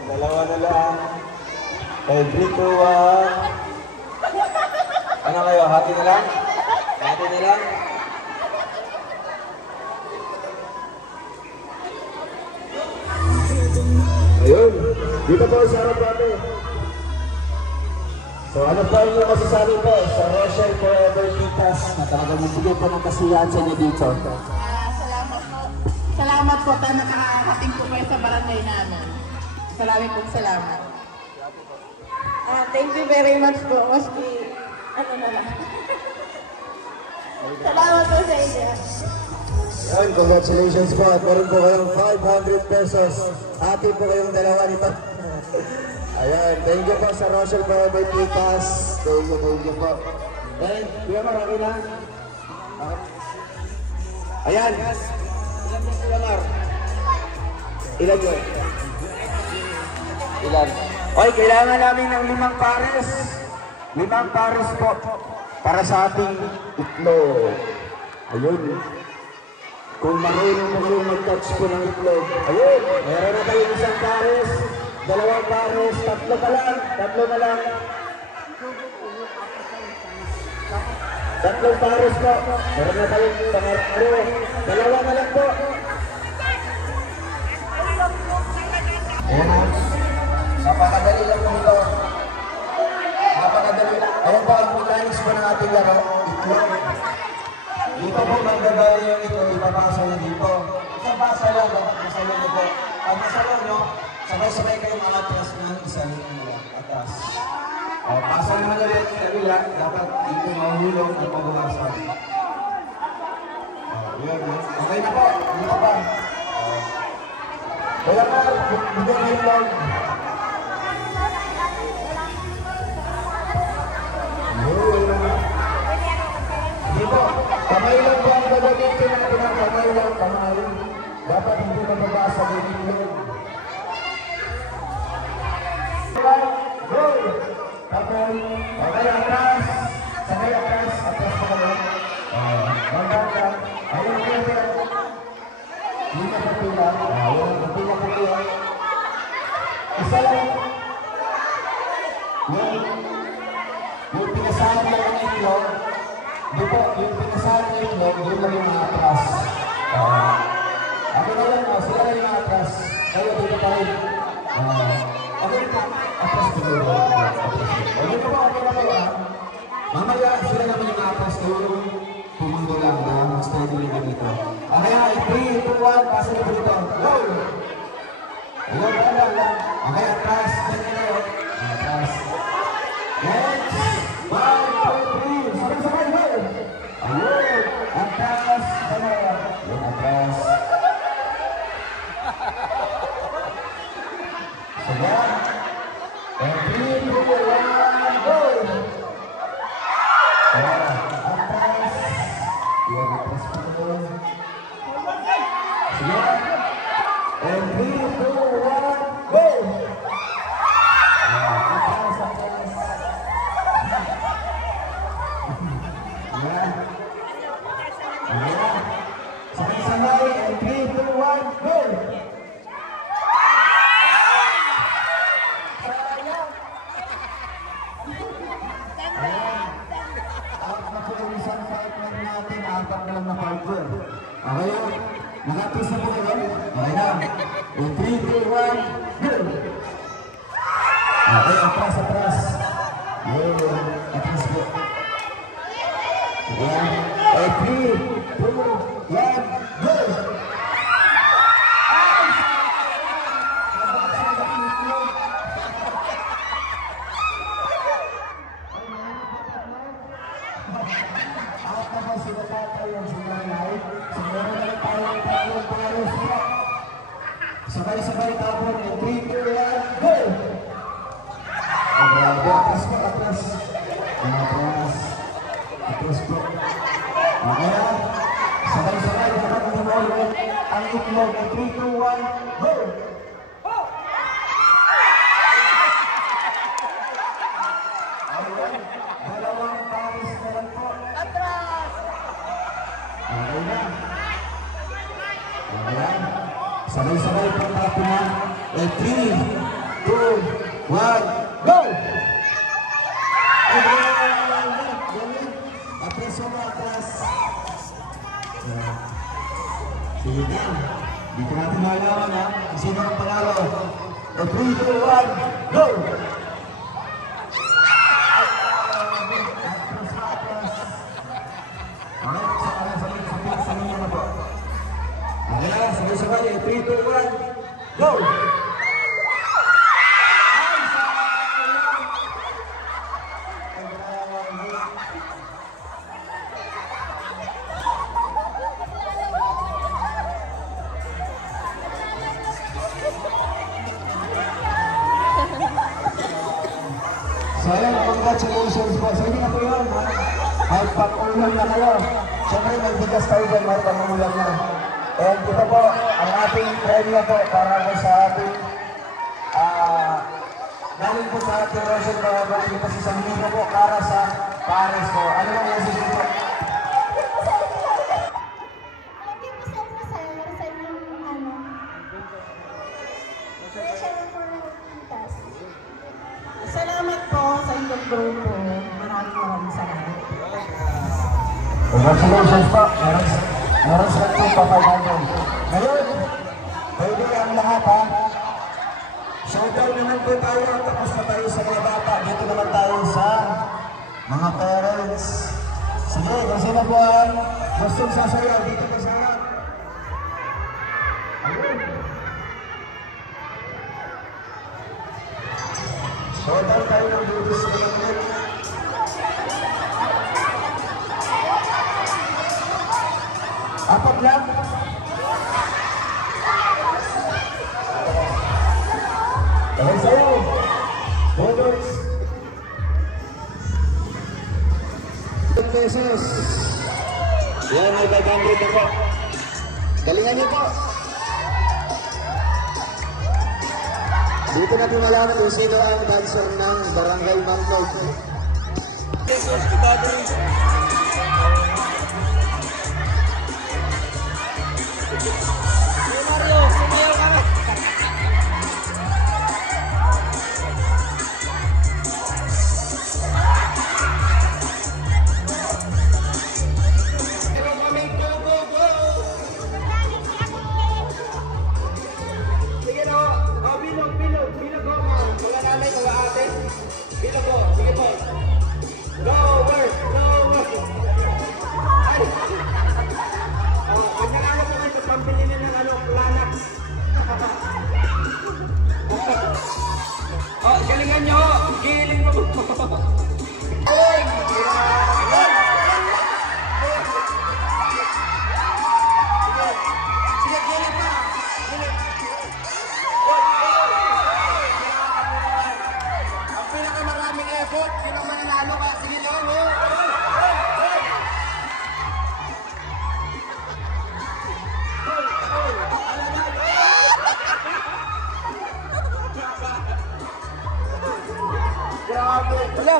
Dalawa na lang. Okay, 3, 2, 1. Ano kayo? Hati na lang? Dati na lang. Ayun. Dito po sa harap natin. So ano pa yung masasabi po sa Rochelle Forever Titas na talagang magbigay po ng kasiyahan sa inyo dito? Salamat po. Salamat po na nakakating po kayo sa barangay namin. Salamat po, salamat. Thank you very much po. Maski, ano na lang. Salamat po sa inyo. Ayun, congratulations po at meron po kayong 500 pesos. Hati po kayong dalawa nito. Ayan, thank you po sa Rochelle Forever Titas. Thank you po. Then, kuya Mar, okay na? Ayan. Ilan mo kuya Mar? Ilan yun? Ilan? Okay, kailangan namin ng 5 pares. 5 pares po para sa ating itlog. Ayun. Kung marunong mo kayong mag-touch po ng itlog. Ayun, meron na tayong 1 pares, 2 pares, 3 pa lang, 3 na lang. 3 pares po. Meron na tayong pangatlo. 2 na lang po. Ayan. Napakadali lang po ito. Napakadali. Ayan po ang mechanics po ng ating laro. Itlog. Dito po magdadali yung ito, ipapasa nyo dito. Isang basa lang, dapat masalo nyo po. Pag masalo nyo, sabay-sabay kayong alatras ng isang atas. Pasa naman ulit sa kabila, dapat dito mahulog at mabukasan. Okay na po, dito pa. Kaya pa, bigyan nyo lang. Dito, kamay lang po ang gagamitin natin ang kamay lang, kamay. Dapat hindi mababasa ng itlog. Go! Tapos, okay, atras. Sabay atras, atras pa kami. Maganda. Ayun, pwede. Hindi ka pagpila. Ayun, pagpila po kayo. Isa lang. Yung pinasahan lang ng itlog, dito, yung pinasahan ng itlog, yun lang yung atras. Ako na lang, sila lang yung atras. Kayo dito pa rin. Okay po, atras dito. Okay po, okay na kayo. Mamaya, sila naman yung atras. Kayo yung pumundo lang na mas pwede yung ganito. Okay, 3, 2, 1, pasa na dito. Go! Ayun, lang. Okay, atras. Ganyan kayo. Atras. Next! 1, 2, 3. Sabay-sabay, go! Ayun! Atras. Ayun, atras. Sige. And 3, 2, 1, go! Atras. Yan, atras pa naman. Sige. And 3, 2, 1, go! Atras, atras. Sabay-sabay. And 3, 2, 1, go! Isang partner natin, 4 na lang na partner. Okay? Nakatis na po kayo? Okay na. 3, 2, 1, go! Okay, atras, atras. Atras po. Ayan. 3, 2, 1, go! Sabay-sabay tapon. 3, 2, 1, go! Atras po, atras. Atras. Atras po. Okay. Sabay-sabay, dapat mo ang itlog. 3, 2, 1, go! Dalawang pares na lang po. Atras! Okay na. Ayan. Sabay-sabay po natin na. 3, 2, 1, go! Atras mo, atras. Sige na. Dito natin malaman ha. Sino ang panalo? 3, 2, 1, go! Sabay-sabay, 3, 2, 1, go! So ayun, congratulations po. So hindi na po yun, ha? May pang-ulam na kayo. Siyempre may bigas kayo dyan, may pang-ulam na. And ito po, ang ating premyo po para po sa ating galing po sa ating Rosel Barangay. Ito si San Miguel po para sa pares po. Ano lang yung sisi po? Salamat po sa inyong grupo. Maraming salamat. Congratulations po. Meron sa ating papagayon. Ngayon, pwede ang lahat ha. Showdown naman po tayo. Tapos na tayo sa mga bata. Dito naman tayo sa mga parents. Sige, kung sino po ang gustong sasayaw dito po sa harap. Ayun. Showdown tayo ng dito sa mga parents. Apat lang. Dahil sa'yo, Bodox. Pesos. Yan, may 500 na po. Galingan niyo po. Dito natin malaman kung sino ang dancer ng Barangay Mamnog. Pesos, kibado rin. Mario, sumayaw ka na. Sige na, bilog go. Wala nanay, wala ate. Bilog go, sige po. Go, work. Ay! Huwag na ano po kayo, pambili na ng Klanax. Galingan nyo, giling mo po. Sige, giling pa. Ang pinakamaraming effort, sino mananalo ka? Sige lang, Grabe! Wala!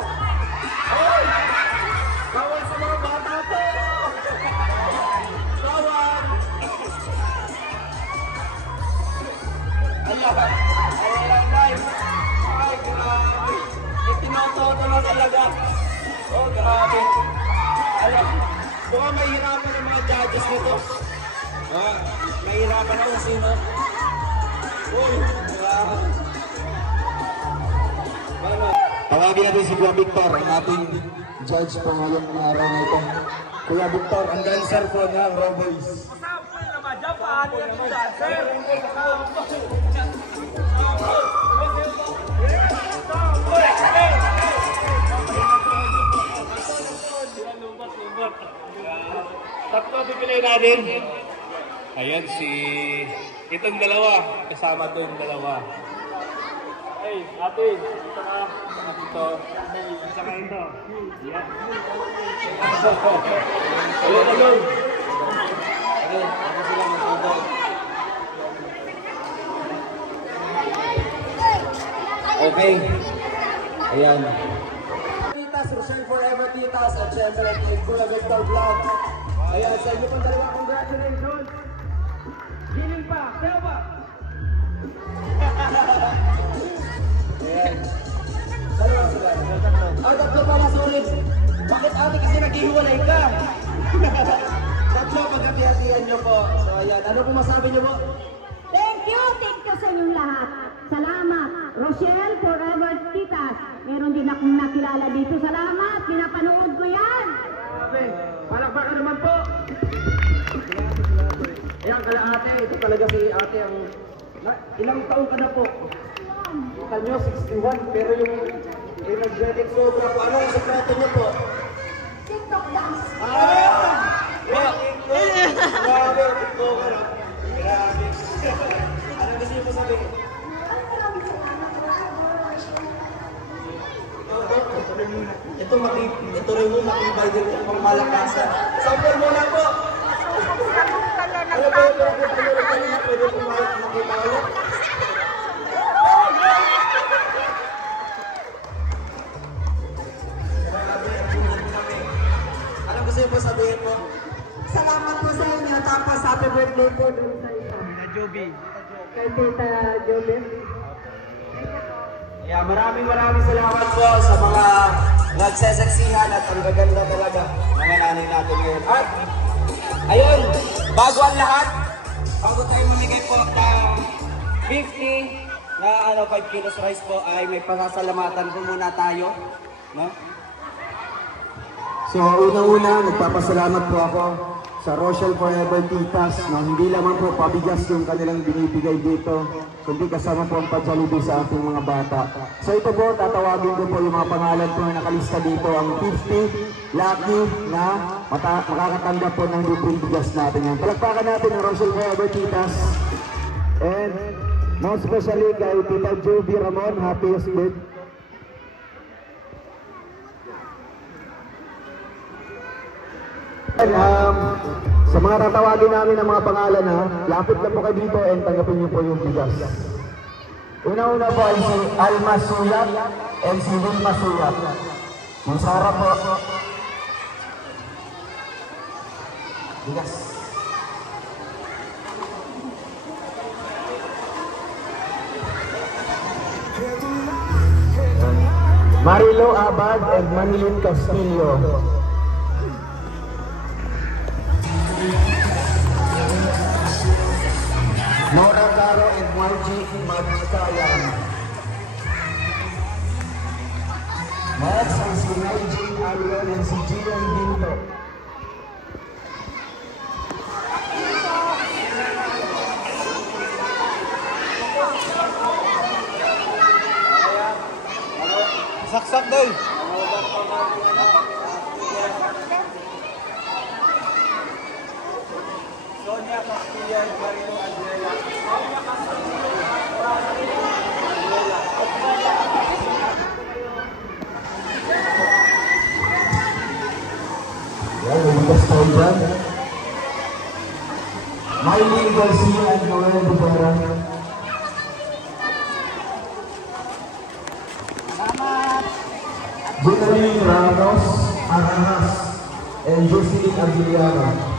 Ay! Bawal sa mga bata to! Bawal! Ayan! Ayan, guys! Ay, grabe! Itinotodo na talaga! Oh, grabe! Ayan! Baka mahirapan ang mga judges nito. Mahirapan ako sino. Uy! Grabe! Tawagin natin si Kuya Victor, ang ating judge po ngayong araw na ito. Kuya Victor, ang dancer po ng Roboys. Tatlo pipiliin natin. Ayan itong dalawa. Kasama itong dalawa. Hey, ate, ito na. ito. Saka ito. Yan. Alon. Okay, ako sila magpapagod. Okay. Ayan. Titas, Rochelle Forever Titas, at syempre kay Kuya Victor Vlog. Ayan, sa inyo pang dalawa, congratulations! Giling pa, sayo pa! Ayan. Dalawa sila. Tatlo pa na sulit. Bakit ate kasi naghihiwalay ka? Tatlo, pagkati-hatihan nyo po. So ayan, ano po masabi nyo po? Thank you sa inyong lahat. Salamat. Rochelle Forever Titas. Meron din akong nakilala dito. Salamat. Pinapanood ko yan. Grabe. Palakpakan naman po. Ayan, kala ate. Ito talaga si ate ang... Ilang taon ka na po? Kanyo, 61. Pero yung energetic sobra po. Ano ang sekreto niyo po? TikTok dance. Grabe. TikTok ka na. Grabe. Ano gusto niyo po sabihin? Ito rin mo makibay din yung pangmalakasan. Sample muna po! Ano ba yung pinakita nyo rin kanina? Pwede po makita ulit? Ano gusto niyo po sabihin mo? Salamat po sa inyo. Tapos happy birthday po dun sa isa. Joby. Kay Tita Joby. Yeah, maraming salamat po sa mga nagseseksihan at ang gaganda talaga mga nanay natin ngayon. At ayun, bago ang lahat, bago tayo mamigay po ng 50 na 5 kilos rice po ay may pasasalamatan po muna tayo, no? So unang-una, nagpapasalamat po ako sa Rochelle Forever Titas na hindi lamang po pabigas yung kanilang binibigay dito, kundi kasama po ang pagsaludo sa ating mga bata. So ito po, tatawagin ko po yung mga pangalan po na nakalista dito, ang 50 lucky na makakatanggap po ng libreng bigas natin yan. Palakpakan natin ang Rochelle Forever Titas. And most especially kay Tita Joby Ramon, happiest birthday. Sa mga tatawagin namin ng mga pangalan ha, lapit lang po kayo dito and tanggapin niyo po yung bigas. Una-una po ay si Alma Suyat and si Wilma Suyat. Yung Sara po. Bigas. Marilo Abad and Manilin Castillo. Nora Caro and Margie Magsayan. Next is si Nigel Ariel and si Gian Binto. Saksak doy. Sonia Castilla and Marino Angela. Yan, lumitas tayo dyan. Miley Garcia and Noel Bugara. Jenaline Ramos Aranas and Jocelyn Aguiliano.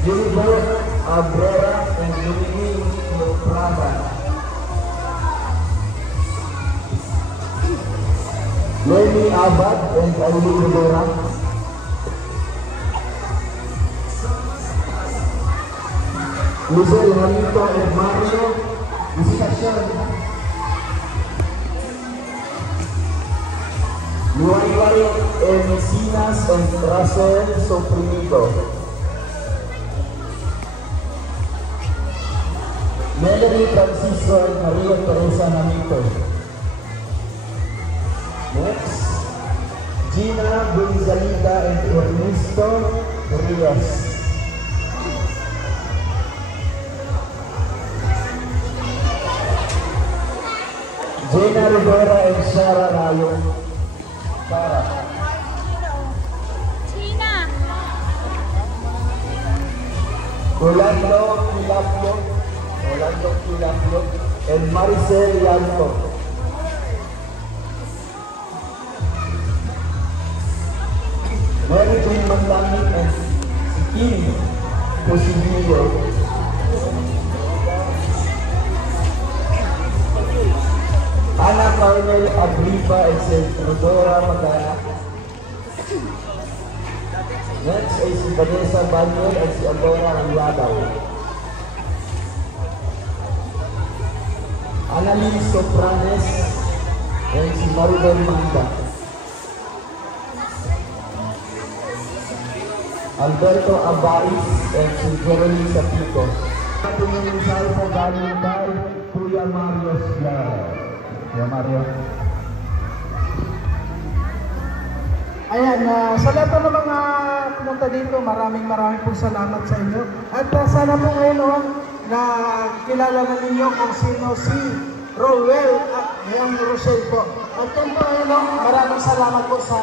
Gilbert Abrera and Dominique Prada. Lenny Abad and Aileen Rivera. Lizelle Halito and Mario Visitacion. Luay and Sinas and Russell Soprimido. Melanie Francisco and Maria Teresa Namito. Next, Gina Gonzalita and Ernesto Rios. Gina Rivera and Sarah Rayo. Sarah. Orlando Pilapio and Maricel Yanto. Mary Jane Mandami and Kim Posibilio. Ana Carmel Agripa and Rodora Magana. Next ay si Vanessa Banyer at si Agora Angladaw. Annalise Sopranes and si Maribel Manda. Alberto Abais and si Jeremy Sapito. Ating mensahe po galing kay Kuya Mario Slar. Kuya Mario. Ayan, sa lahat ng mga pumunta dito, maraming pong salamat sa inyo. At sana po ngayon na kilala na ninyo kung sino si Rowell at yung Rochelle po. At yun po ngayon, maraming salamat po sa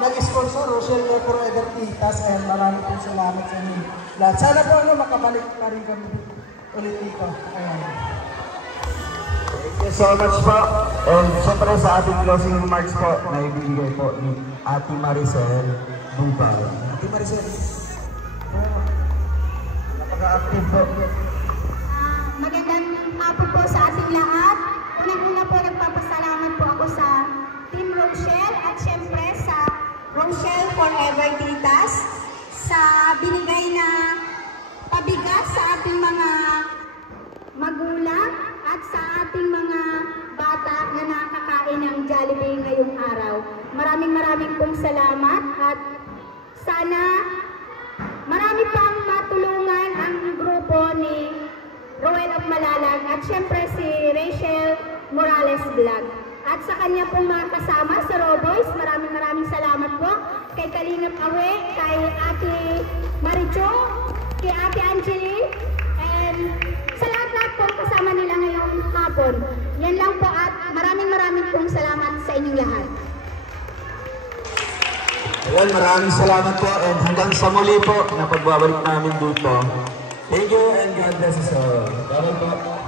nag-sponsor, Rochelle Forever Titas, and maraming pong salamat sa inyo lahat. Sana po makabalik pa rin kami ulit dito. Ayan. Thank you so much po. And syempre sa ating closing remarks po na ibibigay po ni Ate Maricel Bubay. Ate Maricel, napaka-active po. Magandang hapon po sa ating lahat. Unang-una po nagpapasalamat po ako sa Team Rochelle at syempre sa Rochelle Forever Titas sa binigay na pabigat sa ating mga magulang at sa ating mga bata na nakakain ng Jollibee ngayong araw. Maraming pong salamat at sana marami pang matulungan ang grupo ni Roel of Malalag at syempre si Rachel Morales Vlog. At sa kanya pong mga kasama sa Roboys, maraming salamat po kay Kalingap Awe, kay Ate Maricho, kay Ate Angeli, and sa lahat pong kasama nila ngayong hapon. Yan lang po at maraming pong salamat sa inyong lahat. Ayan, maraming salamat po and hanggang sa muli po na pagbabalik namin dito. Thank you and God bless us all. Bye-bye po.